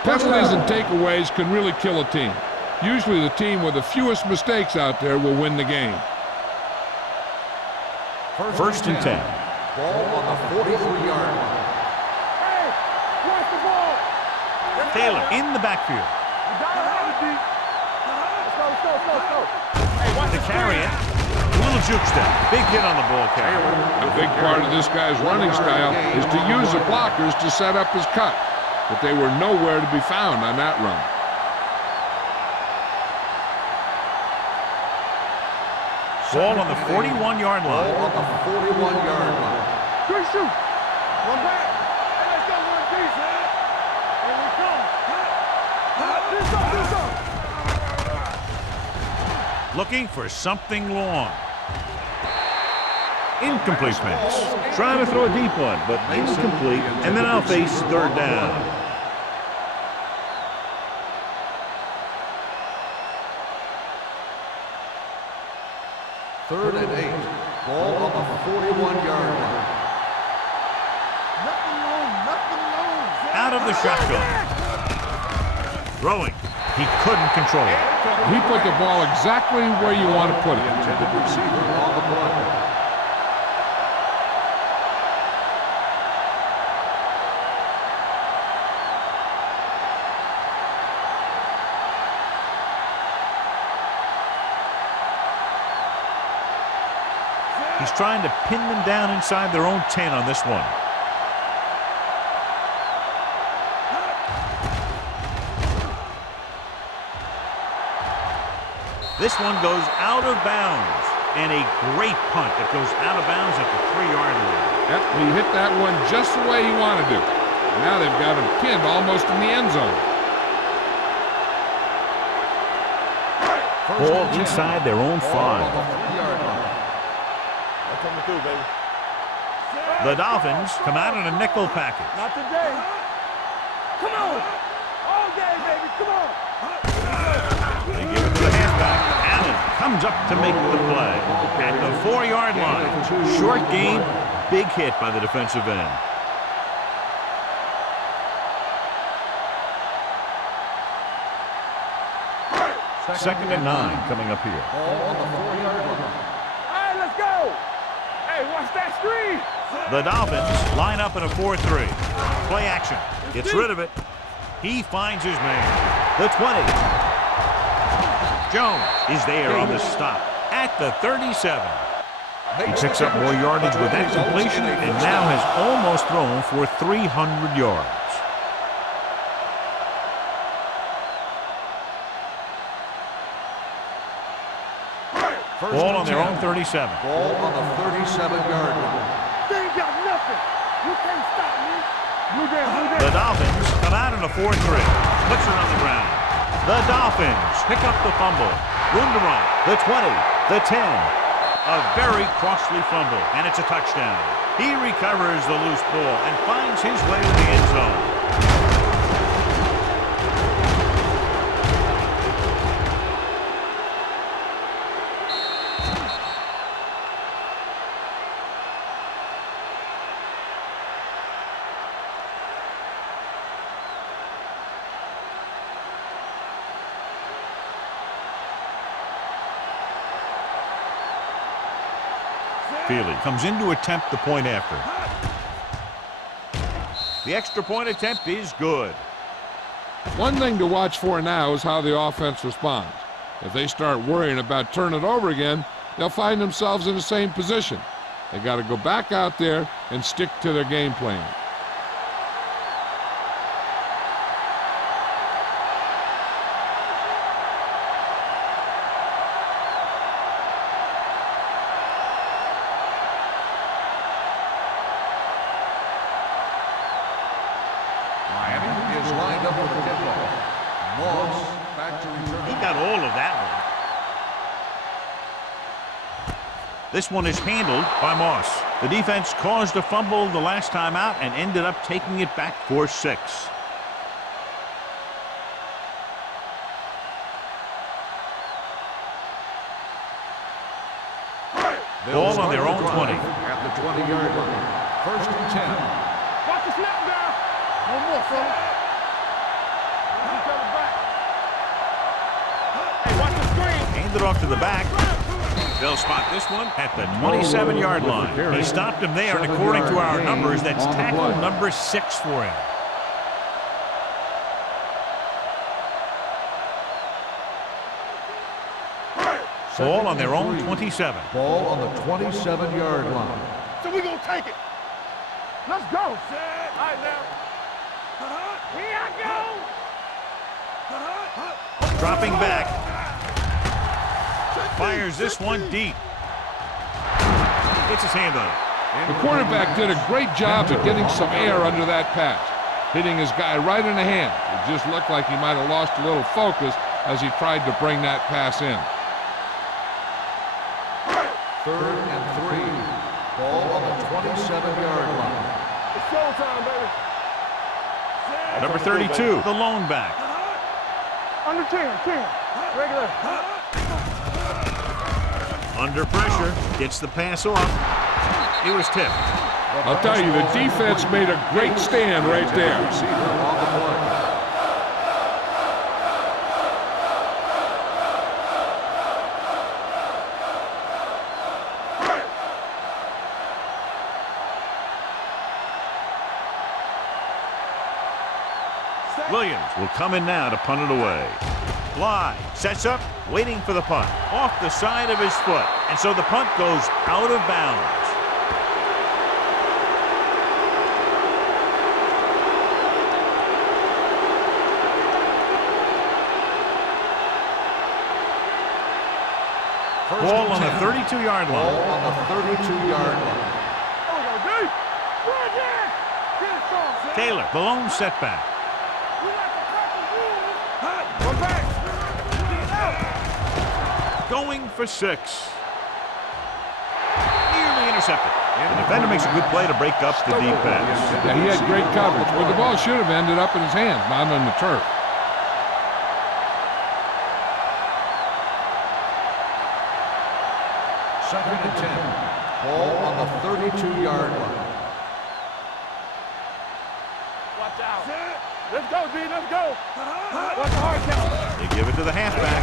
Penalties and takeaways can really kill a team. Usually the team with the fewest mistakes out there will win the game. First and 10. Ball on the 43-yard line. Hey, watch the ball. Taylor in the backfield. You got it, Hardy. Let's go. Hey, watch To carry it. A little juke step. Big hit on the ball carrier. A big part of this guy's running style is to use the blockers to set up his cut, but they were nowhere to be found on that run. Ball on the 41-yard line. Ball on the 41-yard line. Good shoot. One back. Hey, let's go, one piece. Here we come. This up. Looking for something long. Incomplete pass. Trying to throw a deep one, but incomplete. And then I'll face 3rd down. Third and 8. Ball on the 41-yard line. Nothing long. Out of the shotgun. Throwing. He couldn't control it. He put the ball exactly where you want to put it. Intended receiver on the play. He's trying to pin them down inside their own 10 on this one. This one goes out of bounds. And a great punt that goes out of bounds at the 3-yard line. Yep, he hit that one just the way he wanted to. Now they've got him pinned almost in the end zone. Ball inside their own 5. Coming through, baby. The Dolphins come out in a nickel package. Not today. Come on. All day, baby. Come on. They give it to the halfback. Allen comes up to make the play. At the 4-yard line. Short gain, big hit by the defensive end. Second and 9 coming up here. Ball on the 4-yard line. All right, let's go. Hey, watch that screen. The Dolphins line up in a 4-3. Play action. Gets rid of it. He finds his man. The 20. Jones is there on the stop at the 37. He picks up more yardage with that completion and now has almost thrown for 300 yards. Ball on their own 37. Ball on the 37-yard line. They ain't got nothing. You can't stop me. The Dolphins come out in a 4-3. Puts it on the ground. The Dolphins pick up the fumble. Room to run. The 20. The 10. A very costly fumble, and it's a touchdown. He recovers the loose ball and finds his way to the end zone. Feely comes in to attempt the point after. The extra point attempt is good. One thing to watch for now is how the offense responds. If they start worrying about turning it over again, they'll find themselves in the same position. They got to go back out there and stick to their game plan. This one is handled by Moss. The defense caused a fumble the last time out and ended up taking it back for 6. Ball on their own 20. At the 20-yard line. 1st and 10. Watch the snap down. One more, fella. Hey, watch the screen. Handed off to the back. They'll spot this one at the 27-yard line. He stopped him there, and according to our numbers, that's tackle number 6 for him. Ball on their own 27. Ball on the 27-yard line. So we're going to take it. Let's go. All right, now. Here I go. Dropping back. Fires this one deep. Gets his hand on it. The quarterback did a great job of getting some air under that pass, hitting his guy right in the hand. It just looked like he might have lost a little focus as he tried to bring that pass in. 3rd and 3. Ball on the 27-yard line. It's showtime, baby. Number 32, the lone back. Under 10. Regular. Under pressure, gets the pass off. It was tipped. I'll tell you, the defense made a great stand right there. Williams will come in now to punt it away. Fly, sets up, waiting for the punt. Off the side of his foot. And so the punt goes out of bounds. Ball on the 32-yard line. Ball on the 32-yard line. Taylor, the lone setback. Going for 6. Nearly intercepted. And the defender makes a good play to break up the defense. Yeah, he had great coverage, but the ball should have ended up in his hands, not on the turf. Second and 10. Ball on the 32-yard line. Watch out. Let's go, D. Let's go. Watch the hard count. They give it to the halfback.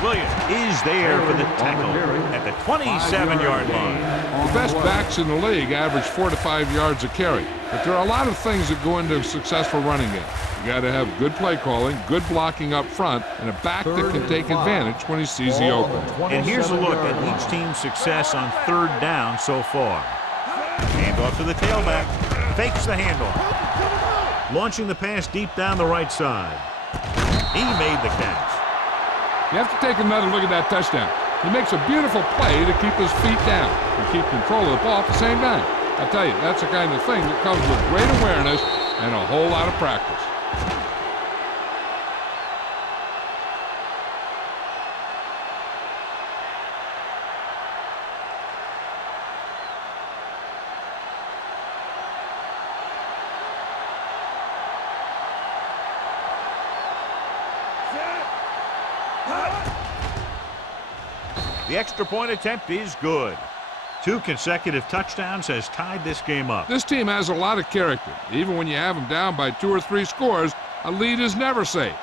Williams is there for the tackle at the 27-yard line. The best backs in the league average 4 to 5 yards a carry, but there are a lot of things that go into a successful running game. You got to have good play calling, good blocking up front, and a back that can take advantage when he sees the opening. And here's a look at each team's success on 3rd down so far. Handoff to the tailback. Fakes the handoff. Launching the pass deep down the right side. He made the catch. You have to take another look at that touchdown. He makes a beautiful play to keep his feet down and keep control of the ball at the same time. I tell you, that's the kind of thing that comes with great awareness and a whole lot of practice. The extra point attempt is good. 2 consecutive touchdowns has tied this game up. This team has a lot of character. Even when you have them down by 2 or 3 scores, a lead is never safe.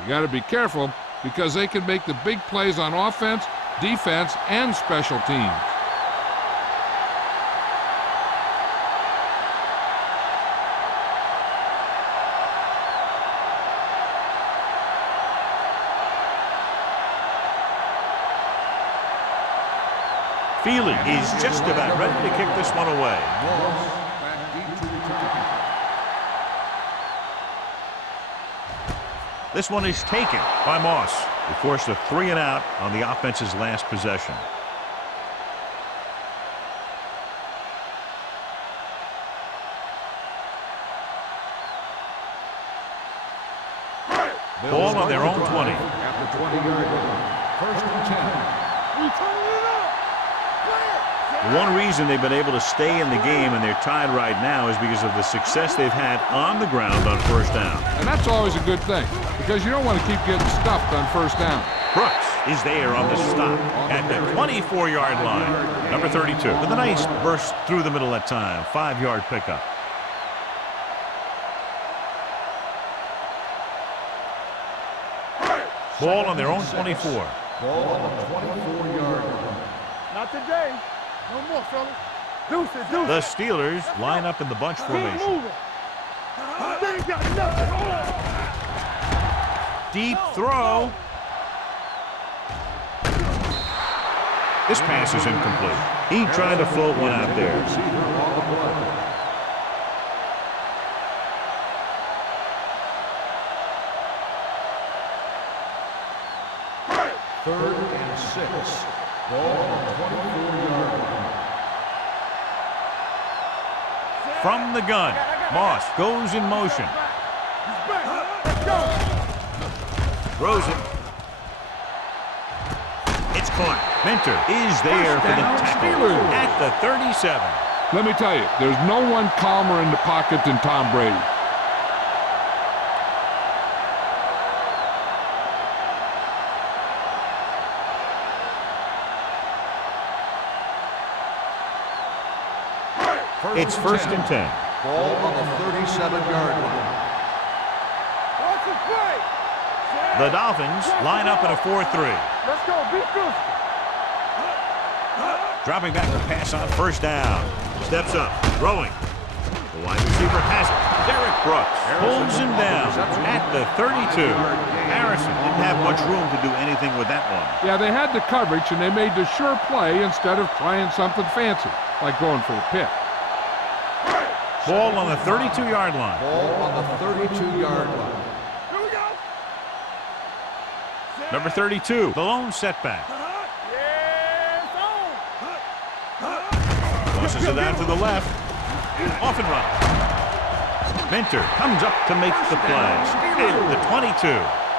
You got to be careful because they can make the big plays on offense, defense, and special teams. Feely is just about ready to kick this one away. This one is taken by Moss. They forced a 3-and-out on the offense's last possession. Ball on their own 20. At the 20-yard line. 1st and 10. One reason they've been able to stay in the game and they're tied right now is because of the success they've had on the ground on 1st down. And that's always a good thing because you don't want to keep getting stuffed on 1st down. Brooks is there on the stop at the 24-yard line. Number 32 with a nice burst through the middle that time. 5-yard pickup. Ball on their own 24. Ball on the 24-yard line. Not today. No more, fellas. Deuces, deuces. The Steelers line up in the bunch Keep formation. moving. They ain't got nothing. Deep throw. This pass is incomplete. He tried to float one out there. Third and 6. Ball on the 24-yard line. From the gun, Moss goes in motion. Throws it. It's caught. Minter is there for the tackle at the 37. Let me tell you, there's no one calmer in the pocket than Tom Brady. It's 1st and 10. Ball on the 37-yard line. Watch the play. The Dolphins line up in a 4-3. Let's go. Beat Goose. Dropping back to pass on 1st down. Steps up, throwing. The wide receiver has it. Derek Brooks holds him down at the 32. Harrison didn't have much room to do anything with that one. Yeah, they had the coverage, and they made the sure play instead of trying something fancy, like going for a pick. Ball on the 32-yard line. Ball on the 32-yard line. Here we go. Number 32, the lone setback. Tosses it out to the left. Off and run. Minter comes up to make the play at the 22.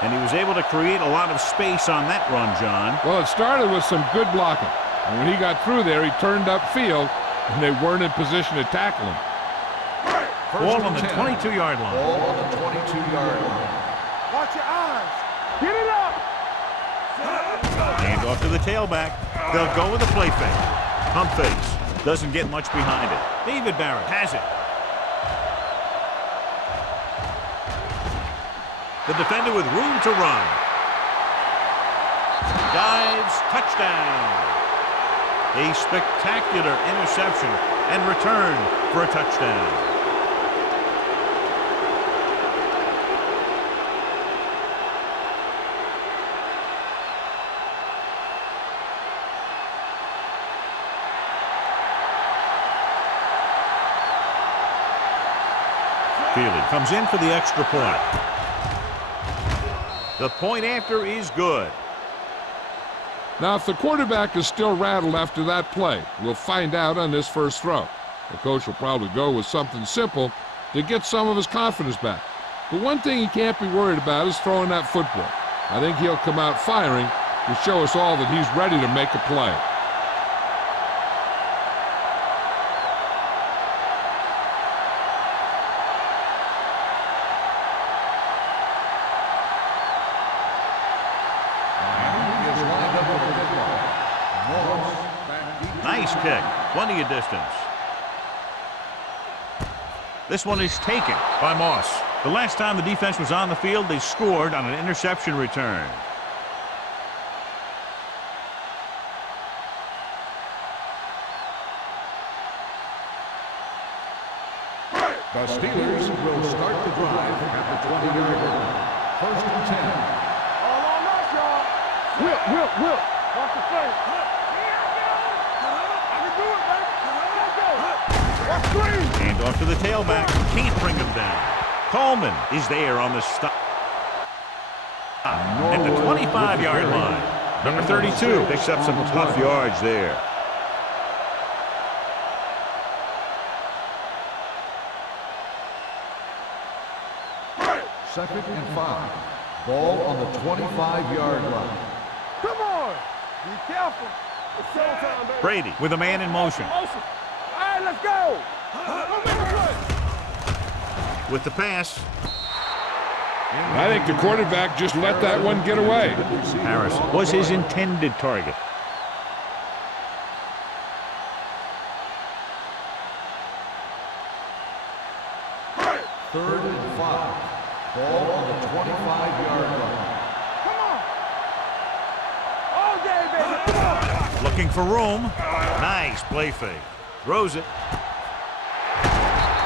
And he was able to create a lot of space on that run, John. Well, it started with some good blocking. And when he got through there, he turned upfield, and they weren't in position to tackle him. Ball on the 22-yard line. Ball on the 22-yard line. Watch your eyes. Get it up. Hand off to the tailback. They'll go with a play fake. Pump fakes. Doesn't get much behind it. David Barrett has it. The defender with room to run. Dives, touchdown. A spectacular interception and return for a touchdown. Feely comes in for the extra point. The point after is good. Now, if the quarterback is still rattled after that play, we'll find out on this first throw. The coach will probably go with something simple, to get some of his confidence back. But one thing he can't be worried about is throwing that football. I think he'll come out firing to show us all that he's ready to make a play. Nice kick. Plenty of distance. This one is taken by Moss. The last time the defense was on the field, they scored on an interception return. The Steelers will start the drive at the 20-yard line. First and 10. All on us, y'all. Will. Watch the play. I can do it, baby. Let's go. Watch screen. Hand off to the tailback. Can't bring him down. Coleman is there on the stop. At the 25-yard line. Number 32 picks up some tough yards there. Second and 5. Ball on the 25-yard line. Come on. Be careful. It's showtime, baby. Brady with a man in motion. All right, let's go. Don't make a play. With the pass. I think the quarterback just let that one get away. Harris was his intended target. Third and 5. Ball on the 25-yard line. Come on. All day, baby. Come on. Looking for room. Nice play fake. Throws it.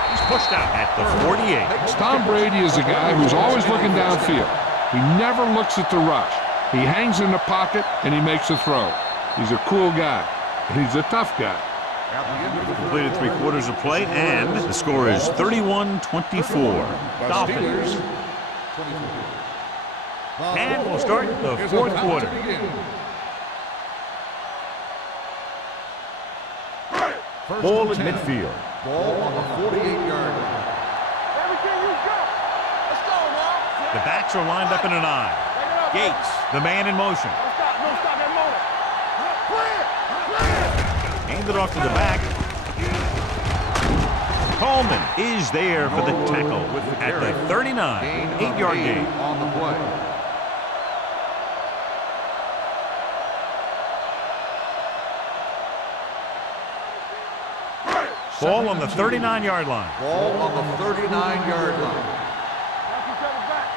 He's pushed out at the 48. Tom Brady is a guy who's always looking downfield. He never looks at the rush. He hangs in the pocket and he makes a throw. He's a cool guy. He's a tough guy. Completed 3/4 of play, and the score is 31-24. Dolphins. And we'll start the fourth quarter. Ball at midfield. Ball on the 48-yard line. Everything you got. Let's go, now. The backs are lined up in an eye. Gates, the man in motion. Don't stop that motor. Play it. Hand it off to the back. Coleman is there for the tackle at the 39. 8-yard gain. On the play. Ball on the 39-yard line. Ball on the 39-yard line. Knock each other back.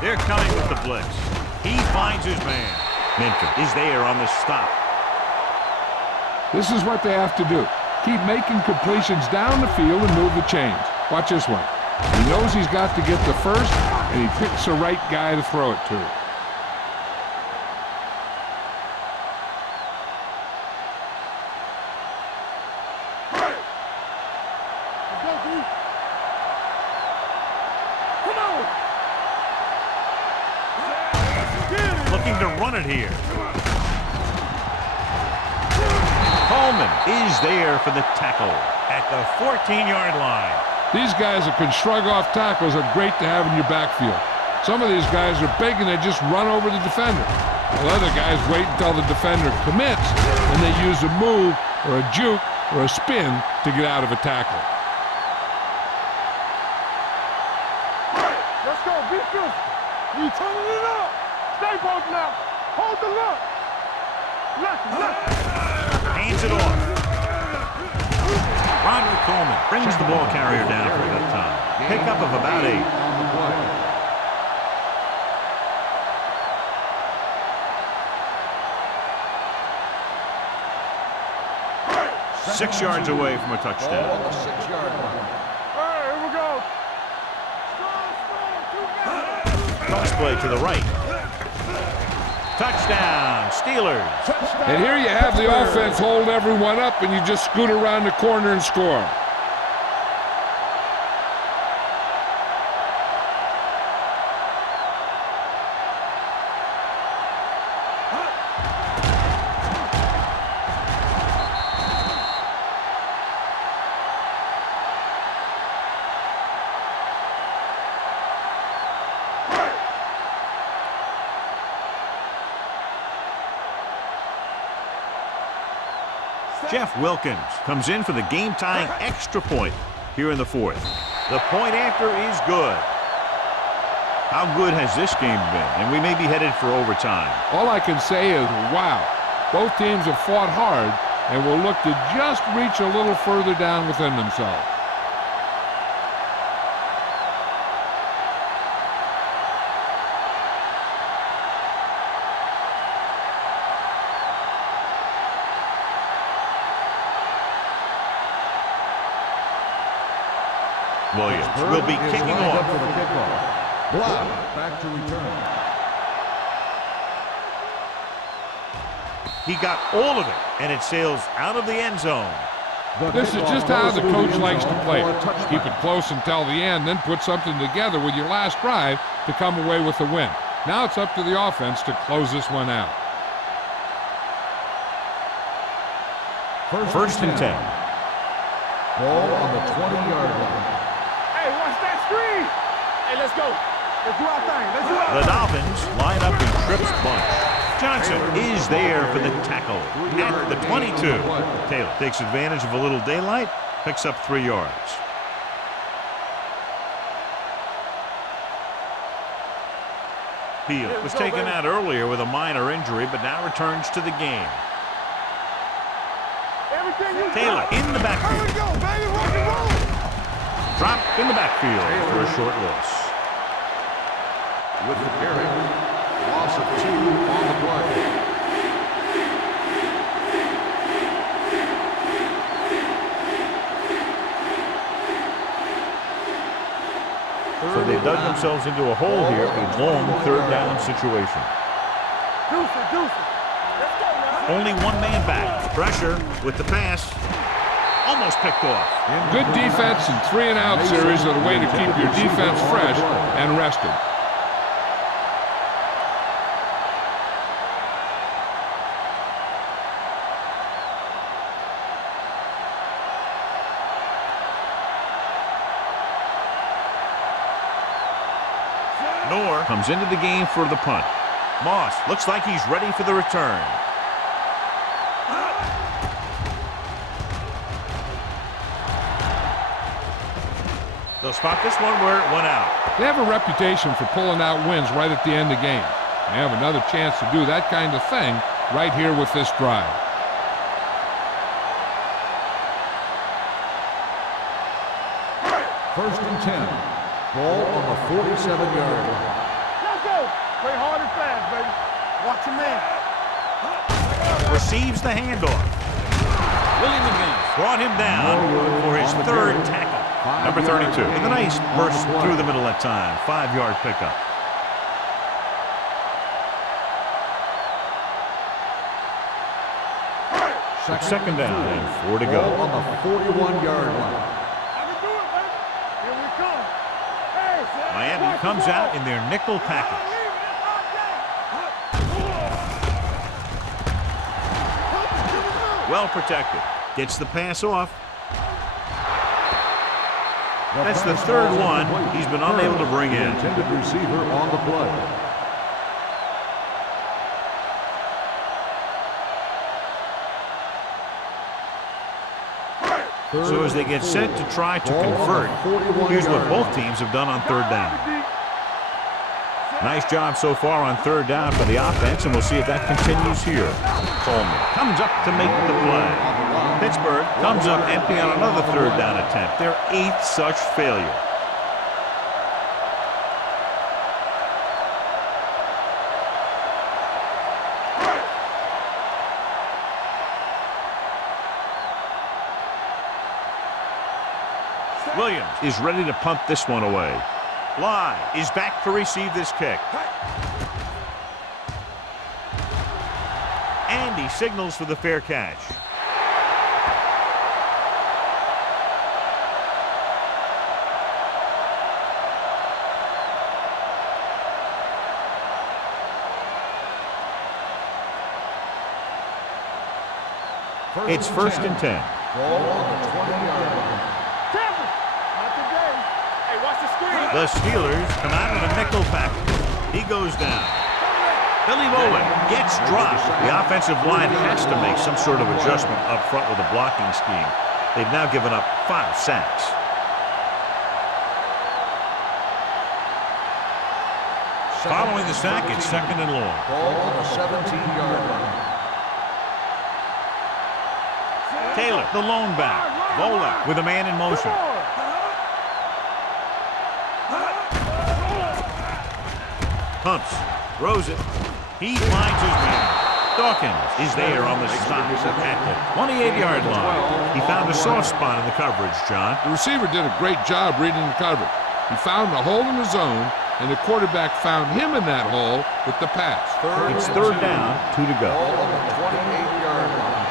They're coming with the blitz. He finds his man. Minter is there on the stop. This is what they have to do. Keep making completions down the field and move the chains. Watch this one. He knows he's got to get the first, and he picks the right guy to throw it to. Looking to run it here. Coleman is there for the tackle at the 14-yard line. These guys that can shrug off tackles are great to have in your backfield. Some of these guys are big and they just run over the defender. While other guys wait until the defender commits and they use a move or a juke or a spin to get out of a tackle. Let's go. Be physical. You turning it up. Stay both now. Hold the look. Left. Hands it off. Roderick Coleman brings the ball carrier down for that time. Pickup of about 8. On the play. Six yards away from a Ball touchdown. on the 6-yard line. All right, here we go. Strong. Cross play to the right. Touchdown, Steelers. And here you have the offense hold everyone up and you just scoot around the corner and score. Jeff Wilkins comes in for the game-tying extra point here in the fourth. The point after is good. How good has this game been? And we may be headed for overtime. All I can say is, wow. Both teams have fought hard and will look to just reach a little further down within themselves. Williams will be kicking off. For the kickoff. Block back to return. He got all of it, and it sails out of the end zone. This is just how the coach likes to play it. Keep it close until the end, then put something together with your last drive to come away with the win. Now it's up to the offense to close this one out. First and 10. Ball on the 20-yard line. Hey, watch that screen. Hey, let's go. Let's do our thing. Let's do our The Dolphins line up in trips bunch. Johnson is there for the tackle at the 22. Taylor takes advantage of a little daylight, picks up 3 yards. Field was taken out earlier with a minor injury, but now returns to the game. Taylor in the backfield. Here we go, baby. Rock and roll. Dropped in the backfield for a short loss. With the carry, loss of 2 on the play. So they dug themselves into a hole here, a long third down situation. Deuce it. Let's go now. Only one man back. Pressure with the pass. Almost picked off. Good defense and 3-and-out series are the way to keep your defense fresh and rested. Noor comes into the game for the punt. Moss looks like he's ready for the return. They'll spot this one where it went out. They have a reputation for pulling out wins right at the end of the game. They have another chance to do that kind of thing right here with this drive. First and 10. Ball on the 47-yard line. Let's go. Play hard and fast, baby. Watch your man. Receives the handoff. William again brought him down for his third tackle. Number 32. With a nice burst through the middle that time. 5-yard pickup. Second down and 4 to go. Ball on the 41-yard line. I can do it, baby. Here we come. Hey, Miami comes out in their nickel package. Well protected. Gets the pass off. That's the third one he's been unable to bring in. Intended receiver on the play. So as they get set to try to convert, here's what both teams have done on third down. Nice job so far on third down for the offense, and we'll see if that continues here. Coleman comes up to make the play. Pittsburgh comes up empty on another third down attempt. Their 8th such failure. Williams is ready to punt this one away. Bly is back to receive this kick. And he signals for the fair catch. It's first and 10. Ball on the 20-yard line. Tampa. Not today. Hey, watch the screen. The Steelers come out in a nickel package. He goes down. Billy Bowman gets dropped. The offensive line has to make some sort of adjustment up front with the blocking scheme. They've now given up 5 sacks. Following the sack, it's 2nd and long. Ball on the 17-yard line. Taylor, the lone back. Volek with a man in motion. Pumps, throws it. He finds his man. Dawkins is there on the stop at the 28-yard line. He found a soft spot in the coverage, John. The receiver did a great job reading the coverage. He found a hole in the zone, and the quarterback found him in that hole with the pass. It's 3rd down, 2 to go. Ball on the 28-yard line.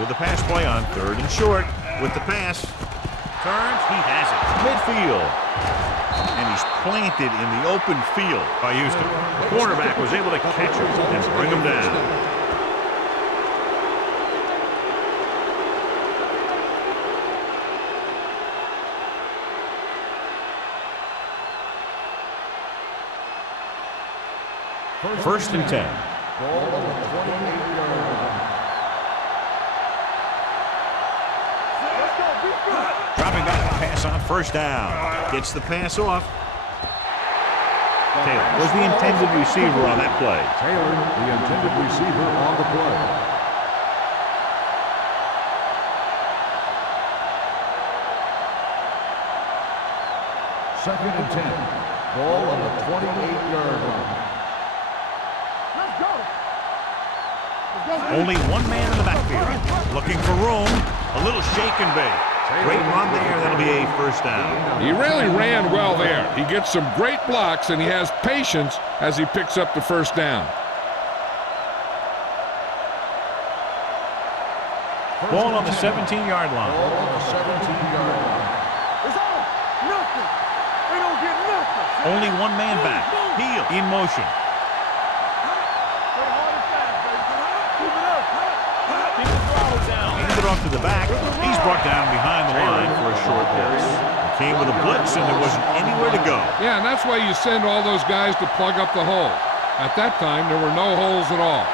With the pass play on 3rd and short. With the pass. Turns, he has it. Midfield. And he's planted in the open field by Houston. The cornerback was able to catch him and bring him down. First and 10. Ball on the 28-yard line. Dropping back to pass on 1st down. Gets the pass off. Taylor was the intended receiver on that play. Taylor, the intended receiver on the play. Second and 10. Ball on the 28-yard line. Let's go. Only one man in the backfield. Looking for room. A little shake and bake. Great run there. That'll be a 1st down. He really ran well there. He gets some great blocks, and he has patience as he picks up the 1st down. Ball on the 17-yard line. Ball on the 17-yard line. It's on. Nothing. They don't get nothing. Only one man back. Heel in motion. Play hard and fast, baby. Keep it up. Keep the throttle down. Handed off to the back. He's brought down behind the line for a short pass. It came with a blitz, and there wasn't anywhere to go. Yeah, and that's why you send all those guys to plug up the hole. At that time, there were no holes at all.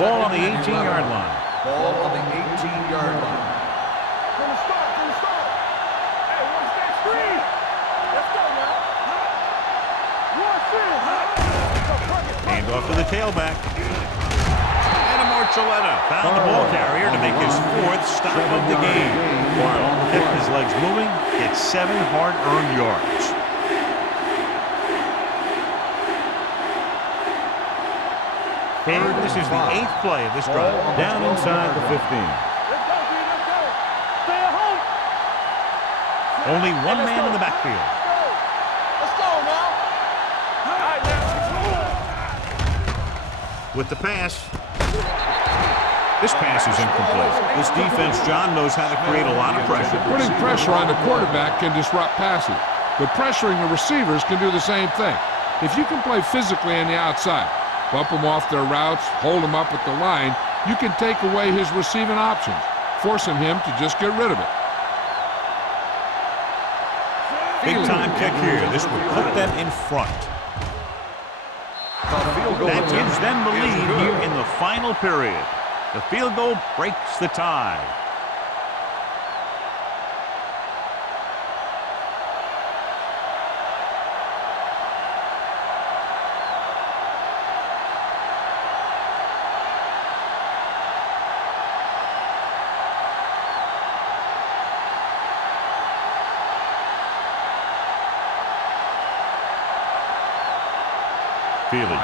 Ball on the 18-yard line. Ball on the 18-yard line. From the start. Hey, watch that screen. Let's go now. Watch this. Hand off to the tailback. And a Marcelletta found the ball carrier to make his 4th stop of the game. Warren kept his legs moving, gets 7 hard-earned yards. And this is the 8th play of this drive. Down inside the 15. Let's go, B. Let's go. Stay at home. Only one man in the backfield. Let's go now. All right, now. With the pass. This pass is incomplete. This defense, John, knows how to create a lot of pressure. Putting pressure on the quarterback can disrupt passing, but pressuring the receivers can do the same thing. If you can play physically on the outside, bump them off their routes, hold them up at the line, you can take away his receiving options, forcing him to just get rid of it. Big time kick here. This would put them in front. That gives them the lead here in the final period. The field goal breaks the tie.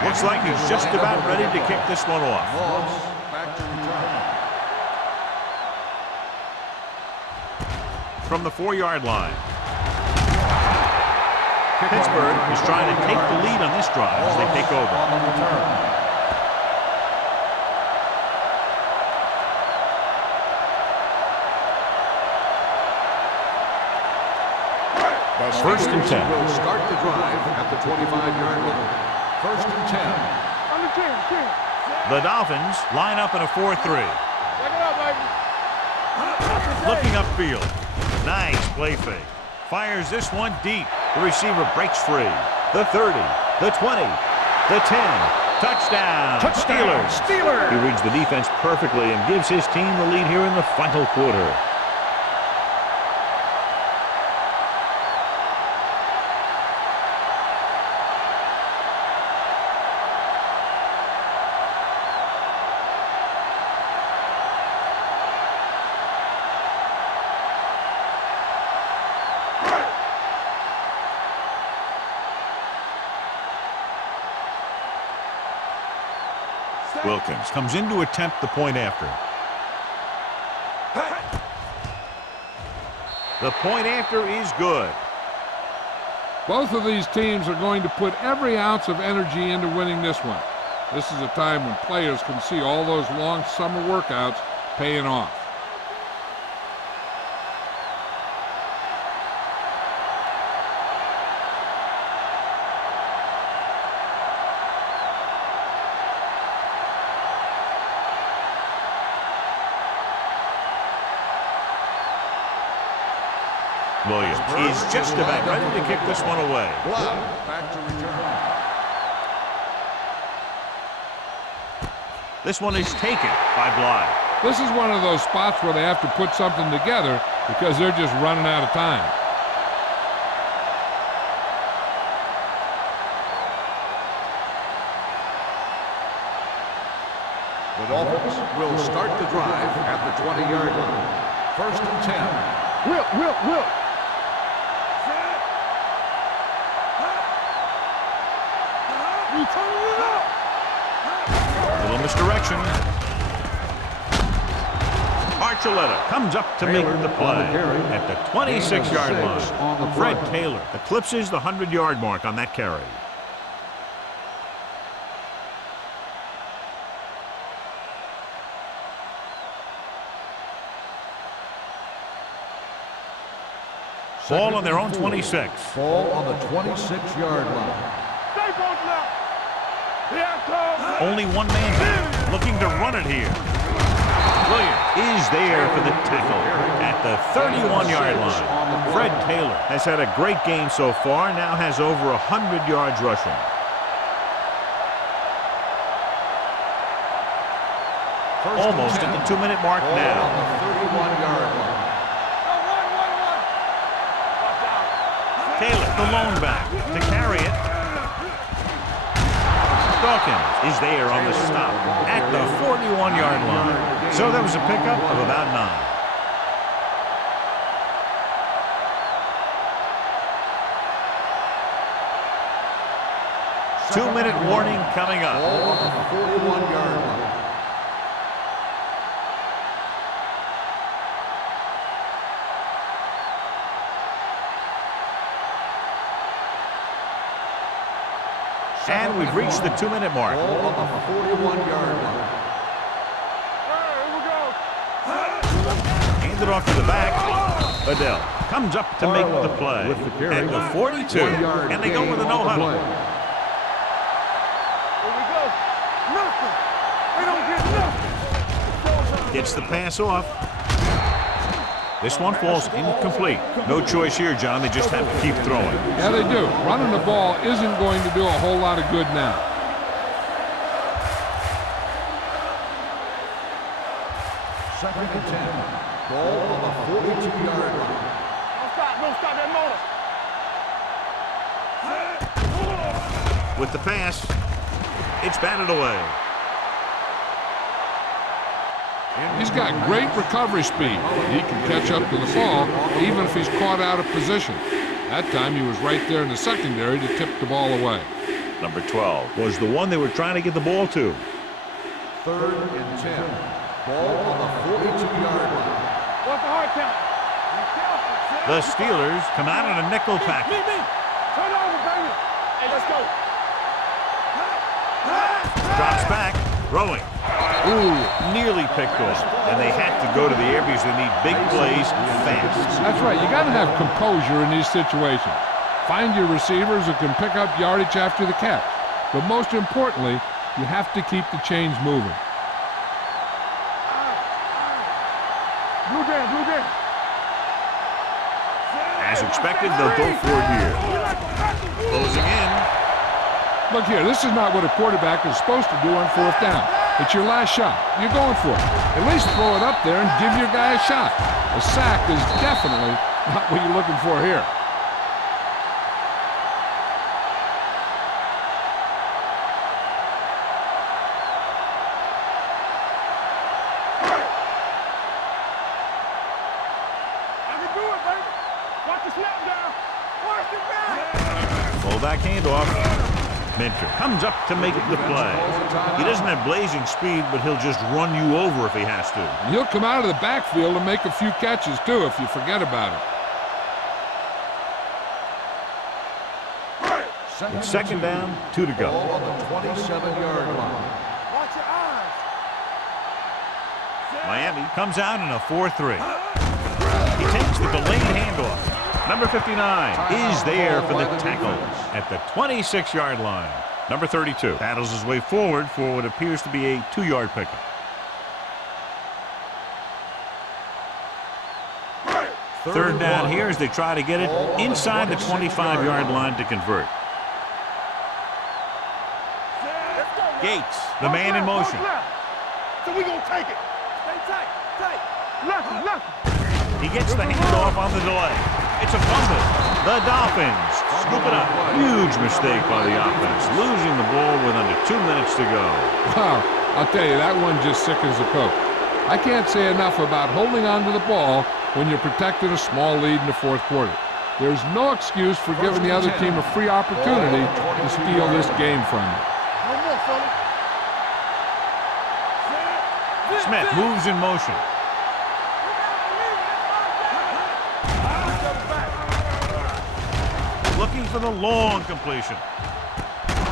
Looks like he's just about ready to kick this one off. Back to return. From the 4-yard line. Pittsburgh is trying to take the lead on this drive as they take over. On the return. 1st and 10. Will start the drive at the 25-yard line. 1st and 10. On the 10. The Dolphins line up in a 4-3. Check it out, baby. Looking upfield. Nice play fake. Fires this one deep. The receiver breaks free. The 30, the 20, the 10. Touchdown! Steelers! He reads the defense perfectly and gives his team the lead here in the final quarter. Wilkins comes in to attempt the point after. The point after is good. Both of these teams are going to put every ounce of energy into winning this one. This is a time when players can see all those long summer workouts paying off. Williams is just about ready to kick this one away. Back to return. This one is taken by Bly. This is one of those spots where they have to put something together because they're just running out of time. The Dolphins will start the drive at the 20-yard line. 1st and 10. Will. Little misdirection. Archuleta comes up to make the play at the 26-yard line. Fred Taylor eclipses the 100-yard mark on that carry. Ball on their own 26. Ball on the 26-yard line. Only one man here, looking to run it here. Williams is there for the tackle at the 31-yard line. Fred Taylor has had a great game so far, now has over 100 yards rushing. Almost at the 2-minute mark now. On the 31-yard line. Taylor, the lone back, to carry it. Dawkins is there on the stop at the 41-yard line. So that was a pickup of about 9. 2-minute warning coming up. Ball on the 41-yard line. And we've reached the 2-minute mark. Ball on the 41-yard line. Handed off to the back. Adele comes up to make the play at the 42. And they go with a no-huddle. Gets the pass off. This one falls incomplete. No choice here, John. They just have to keep throwing. Yeah, they do. Running the ball isn't going to do a whole lot of good now. Second and 10. Ball on the 42-yard line. Don't stop that motor. With the pass, it's batted away. He's got great recovery speed. He can catch up to the ball even if he's caught out of position. That time he was right there in the secondary to tip the ball away. Number 12 was the one they were trying to get the ball to. 3rd and 10. Ball on the 42-yard line. What's the hard count? The Steelers come out in a nickel package. Turn over, baby. Hey, let's go. Drops back, throwing. Ooh, nearly picked off. And they have to go to the air because they need big plays fast. That's right. You got to have composure in these situations. Find your receivers who can pick up yardage after the catch. But most importantly, you have to keep the chains moving. Blue down. As expected, they'll go for it here. Closing in. Look here, this is not what a quarterback is supposed to do on 4th down. It's your last shot. You're going for it. At least throw it up there and give your guy a shot. A sack is definitely not what you're looking for here. Fullback handoff. Minter comes up to make the play. He doesn't have blazing speed, but he'll just run you over if he has to. And he'll come out of the backfield and make a few catches, too, if you forget about it. Second down, 2 to go. Ball on the 27-yard line. Watch your eyes. Miami comes out in a 4-3. He takes the delayed handoff. Number 59 is there for the tackle at the 26-yard line. Number 32 battles his way forward for what appears to be a 2-yard pickup. Third down here as they try to get it inside the 25-yard line to convert. Gates, the man in motion. So we gonna take it. Stay tight, tight. Left. He gets the handoff on the delay. It's a fumble. The Dolphins scoop it up. Huge mistake by the offense, losing the ball with under 2 minutes to go. Wow, I'll tell you, that one just sickens the coach. I can't say enough about holding on to the ball when you're protecting a small lead in the 4th quarter. There's no excuse for giving the other team a free opportunity to steal this game from you. No more, fella. Smith moves in motion. Looking for the long completion.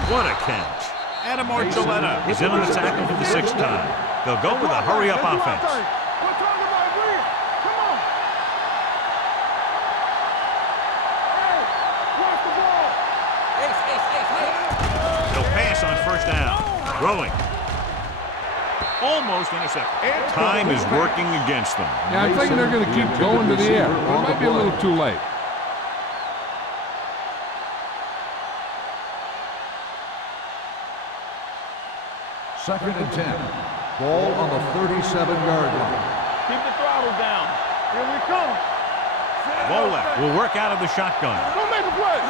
What a catch. Adam Archuleta is in on the tackle for the 6th time. They'll go with a hurry-up offense. We're talking about win. Come on. Hey, watch the ball. He'll pass on 1st down. Throwing. Almost intercepted. Time is working against them. Yeah, I'm thinking they're going to keep going to the air, but it might be a little too late. Second and 10. Ball on the 37-yard line. Keep the throttle down. Here we come. Volek will work out of the shotgun. Don't make a play.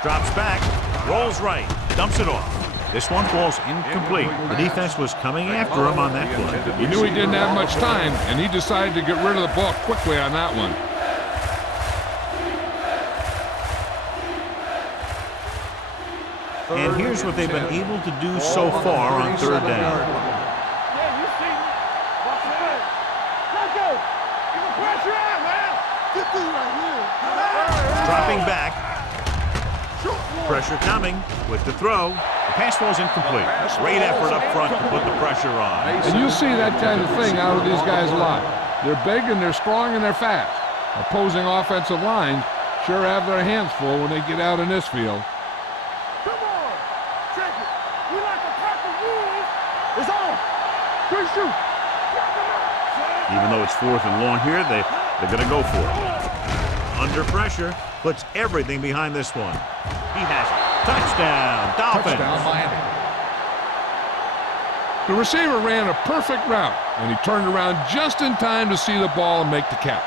Drops back. Rolls right. Dumps it off. This one falls incomplete. The defense was coming after him on that play. He knew he didn't have much time, and he decided to get rid of the ball quickly on that one. And here's what they've been able to do so far on 3rd down. Yeah, you see me. Watch the play. Let's go. Give the pressure out, man. Get through right here. Dropping back. Pressure coming with the throw. The pass falls incomplete. Great effort up front to put the pressure on. And you see that kind of thing out of these guys a lot. They're big and they're strong and they're fast. Opposing offensive lines sure have their hands full when they get out in this field. Come on. Check it. We like to pack the rules. It's on. Good shoot. Even though it's 4th and long here, they're going to go for it. Under pressure, puts everything behind this one. He has it. Touchdown, Dolphins. Touchdown, Miami. The receiver ran a perfect route, and he turned around just in time to see the ball and make the catch.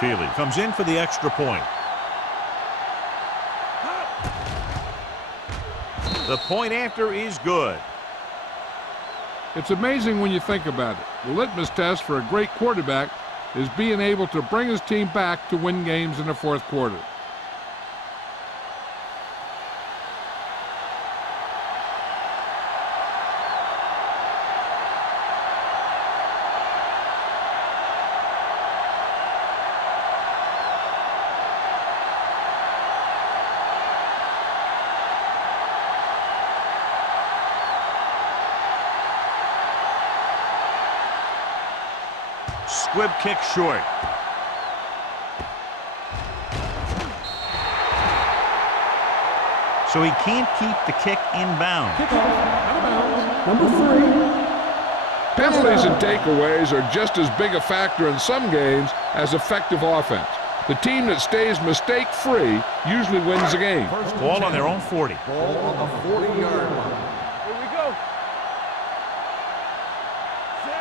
Feely comes in for the extra point. The point after is good. It's amazing when you think about it. The litmus test for a great quarterback is being able to bring his team back to win games in the 4th quarter. Squib kick short. so he can't keep the kick inbound. Kickoff, out of bounds, number 3. Penalties and takeaways are just as big a factor in some games as effective offense. The team that stays mistake-free usually wins the game. Ball on their own 40. Ball on the 40-yard line. Here we go.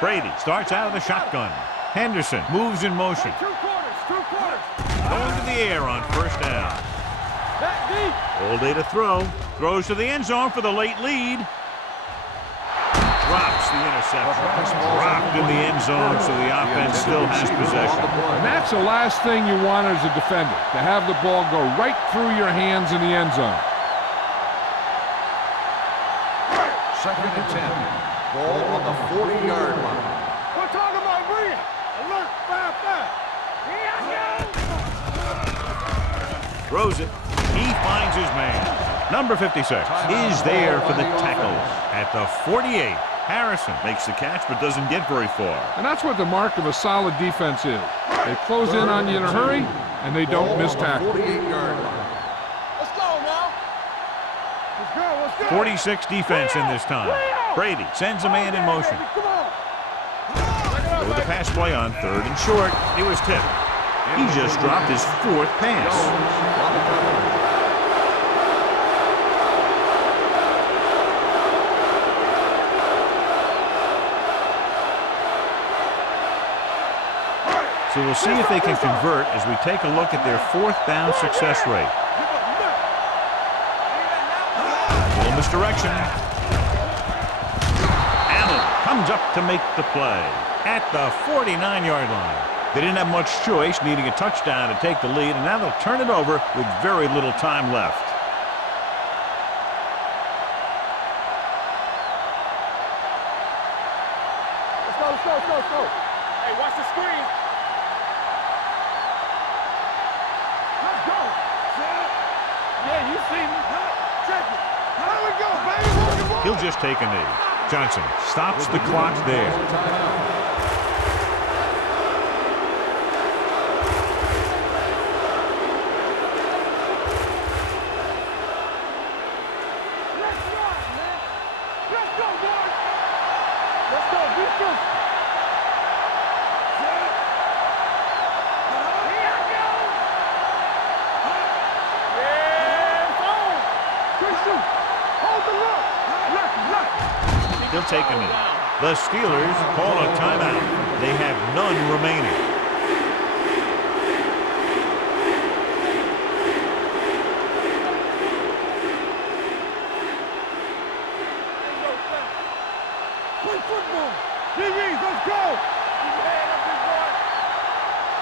Brady starts out of the shotgun. Henderson moves in motion. Two quarters. Going to the air on first down. Back deep. All day to throw. Throws to the end zone for the late lead. Drops the interception. Dropped in the end zone, so the offense still has possession. And that's the last thing you want as a defender, to have the ball go right through your hands in the end zone. 2nd and 10. Ball on the 40-yard line. We're talking about read. Alert, 5-5. Here I go. Throws it. He finds his man. Number 56 is there for the tackle at the 48. Harrison makes the catch but doesn't get very far. And that's what the mark of a solid defense is. They close in on you in a hurry, and they don't miss tackle. 48-yard line. Let's go now. Let's go. 46 defense in this time. Brady sends a man in motion. Come on. With the pass play on 3rd and short. He was tipped. He just dropped his 4th pass. On the cover. So we'll see if they can convert as we take a look at their 4th down success rate. Little misdirection. Allen comes up to make the play at the 49-yard line. They didn't have much choice, needing a touchdown to take the lead, and now they'll turn it over with very little time left. Let's go. Hey, watch the screen. Let's go. Yeah, you see me. Check it. Here we go, baby. He'll just take a knee. Johnson stops the clock there. Let's rock, man. Let's go, boys. Let's go, defense. Here I go. Yeah, phone. Christian, hold the look. Look. He'll take a knee. The Steelers call a timeout. They have none remaining. Play football. DBs, let's go. Keep your head up, big boy.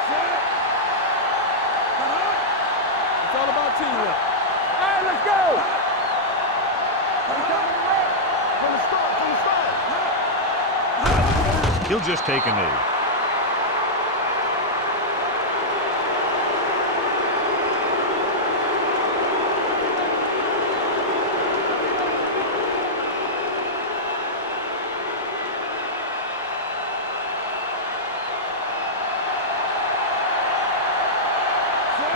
Set. It's all about teamwork. All right, let's go. From the start. He'll just take a knee.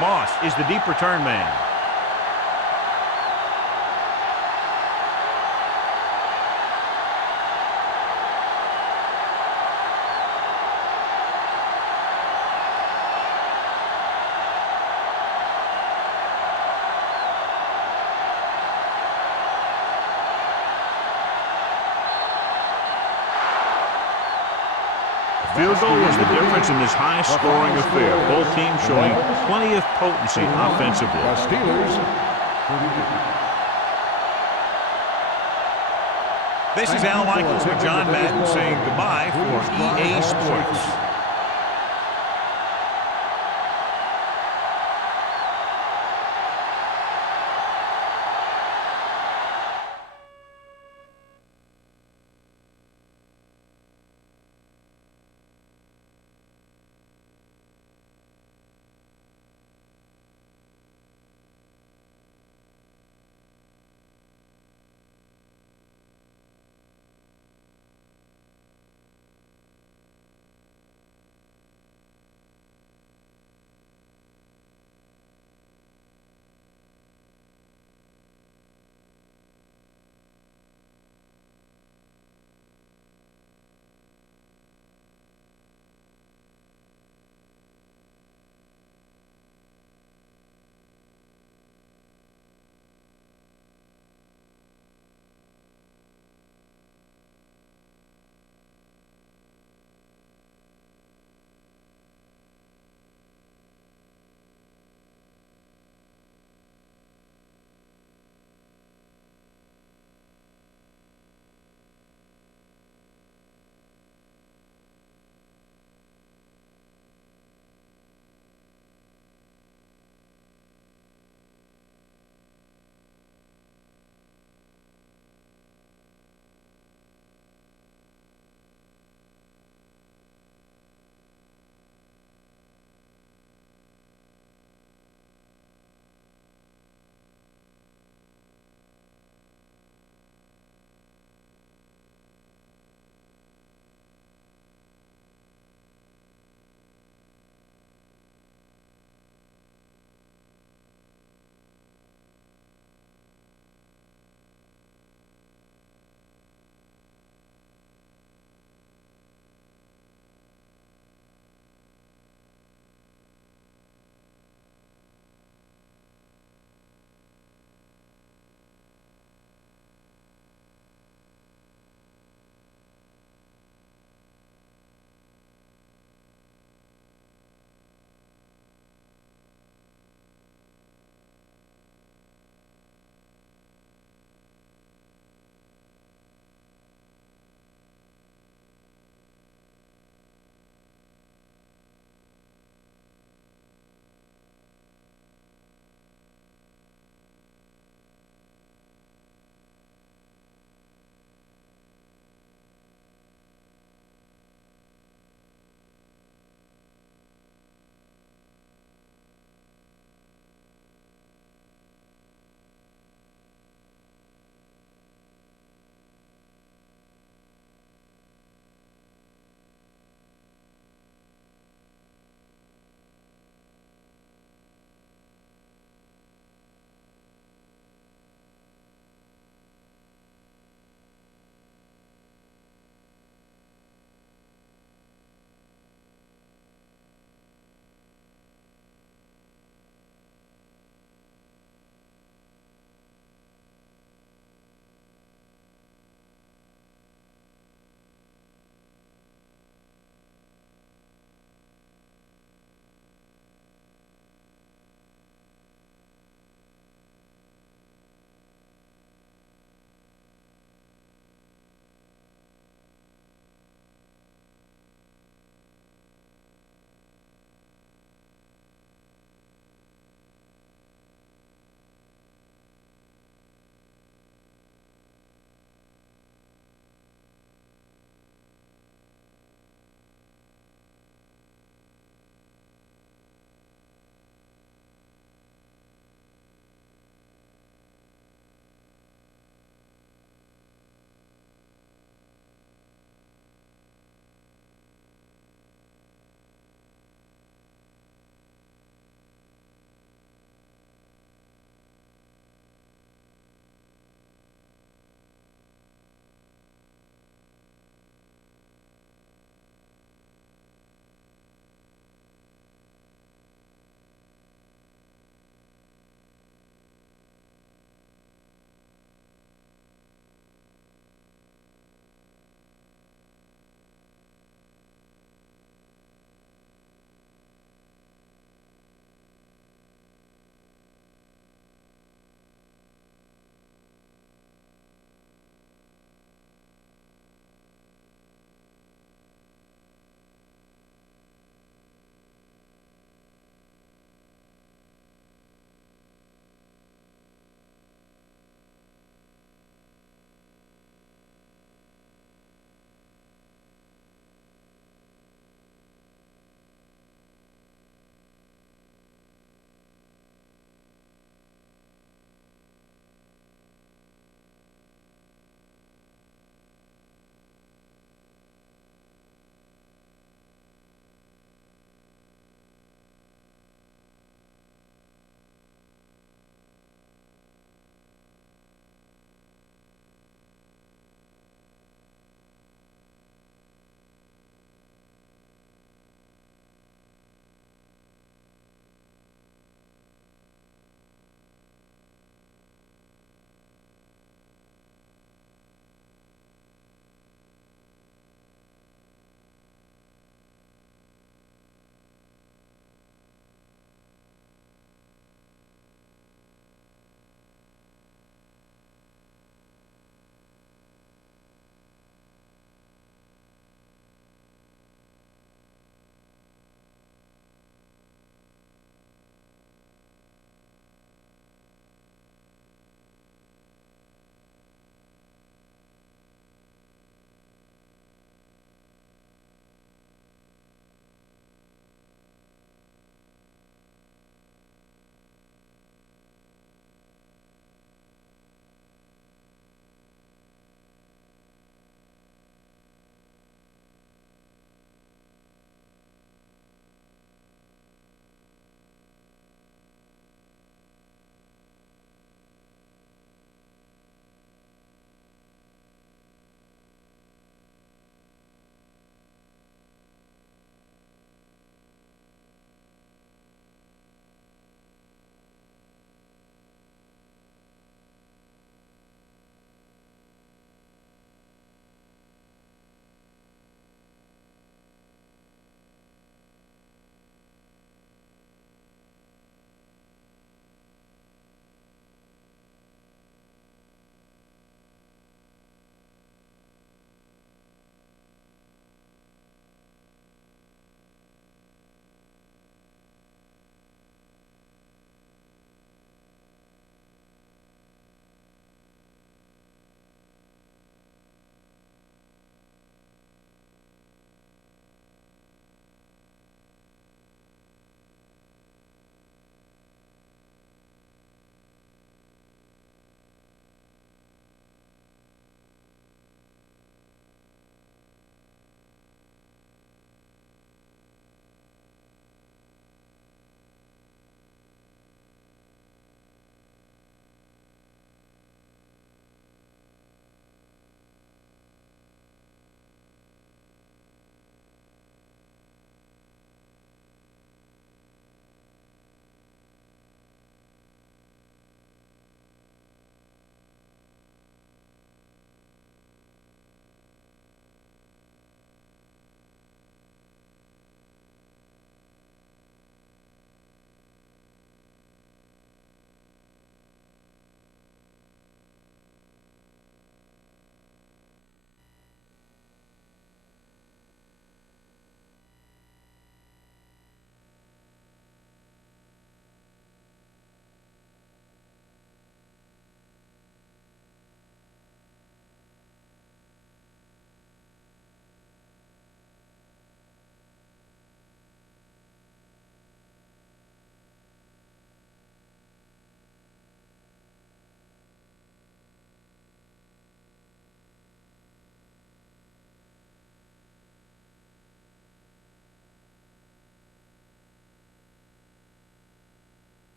Moss is the deep return man. Field goal was the difference in this high-scoring affair. Both teams showing plenty of potency offensively. The Steelers. This is Al Michaels with John Madden saying goodbye for EA Sports.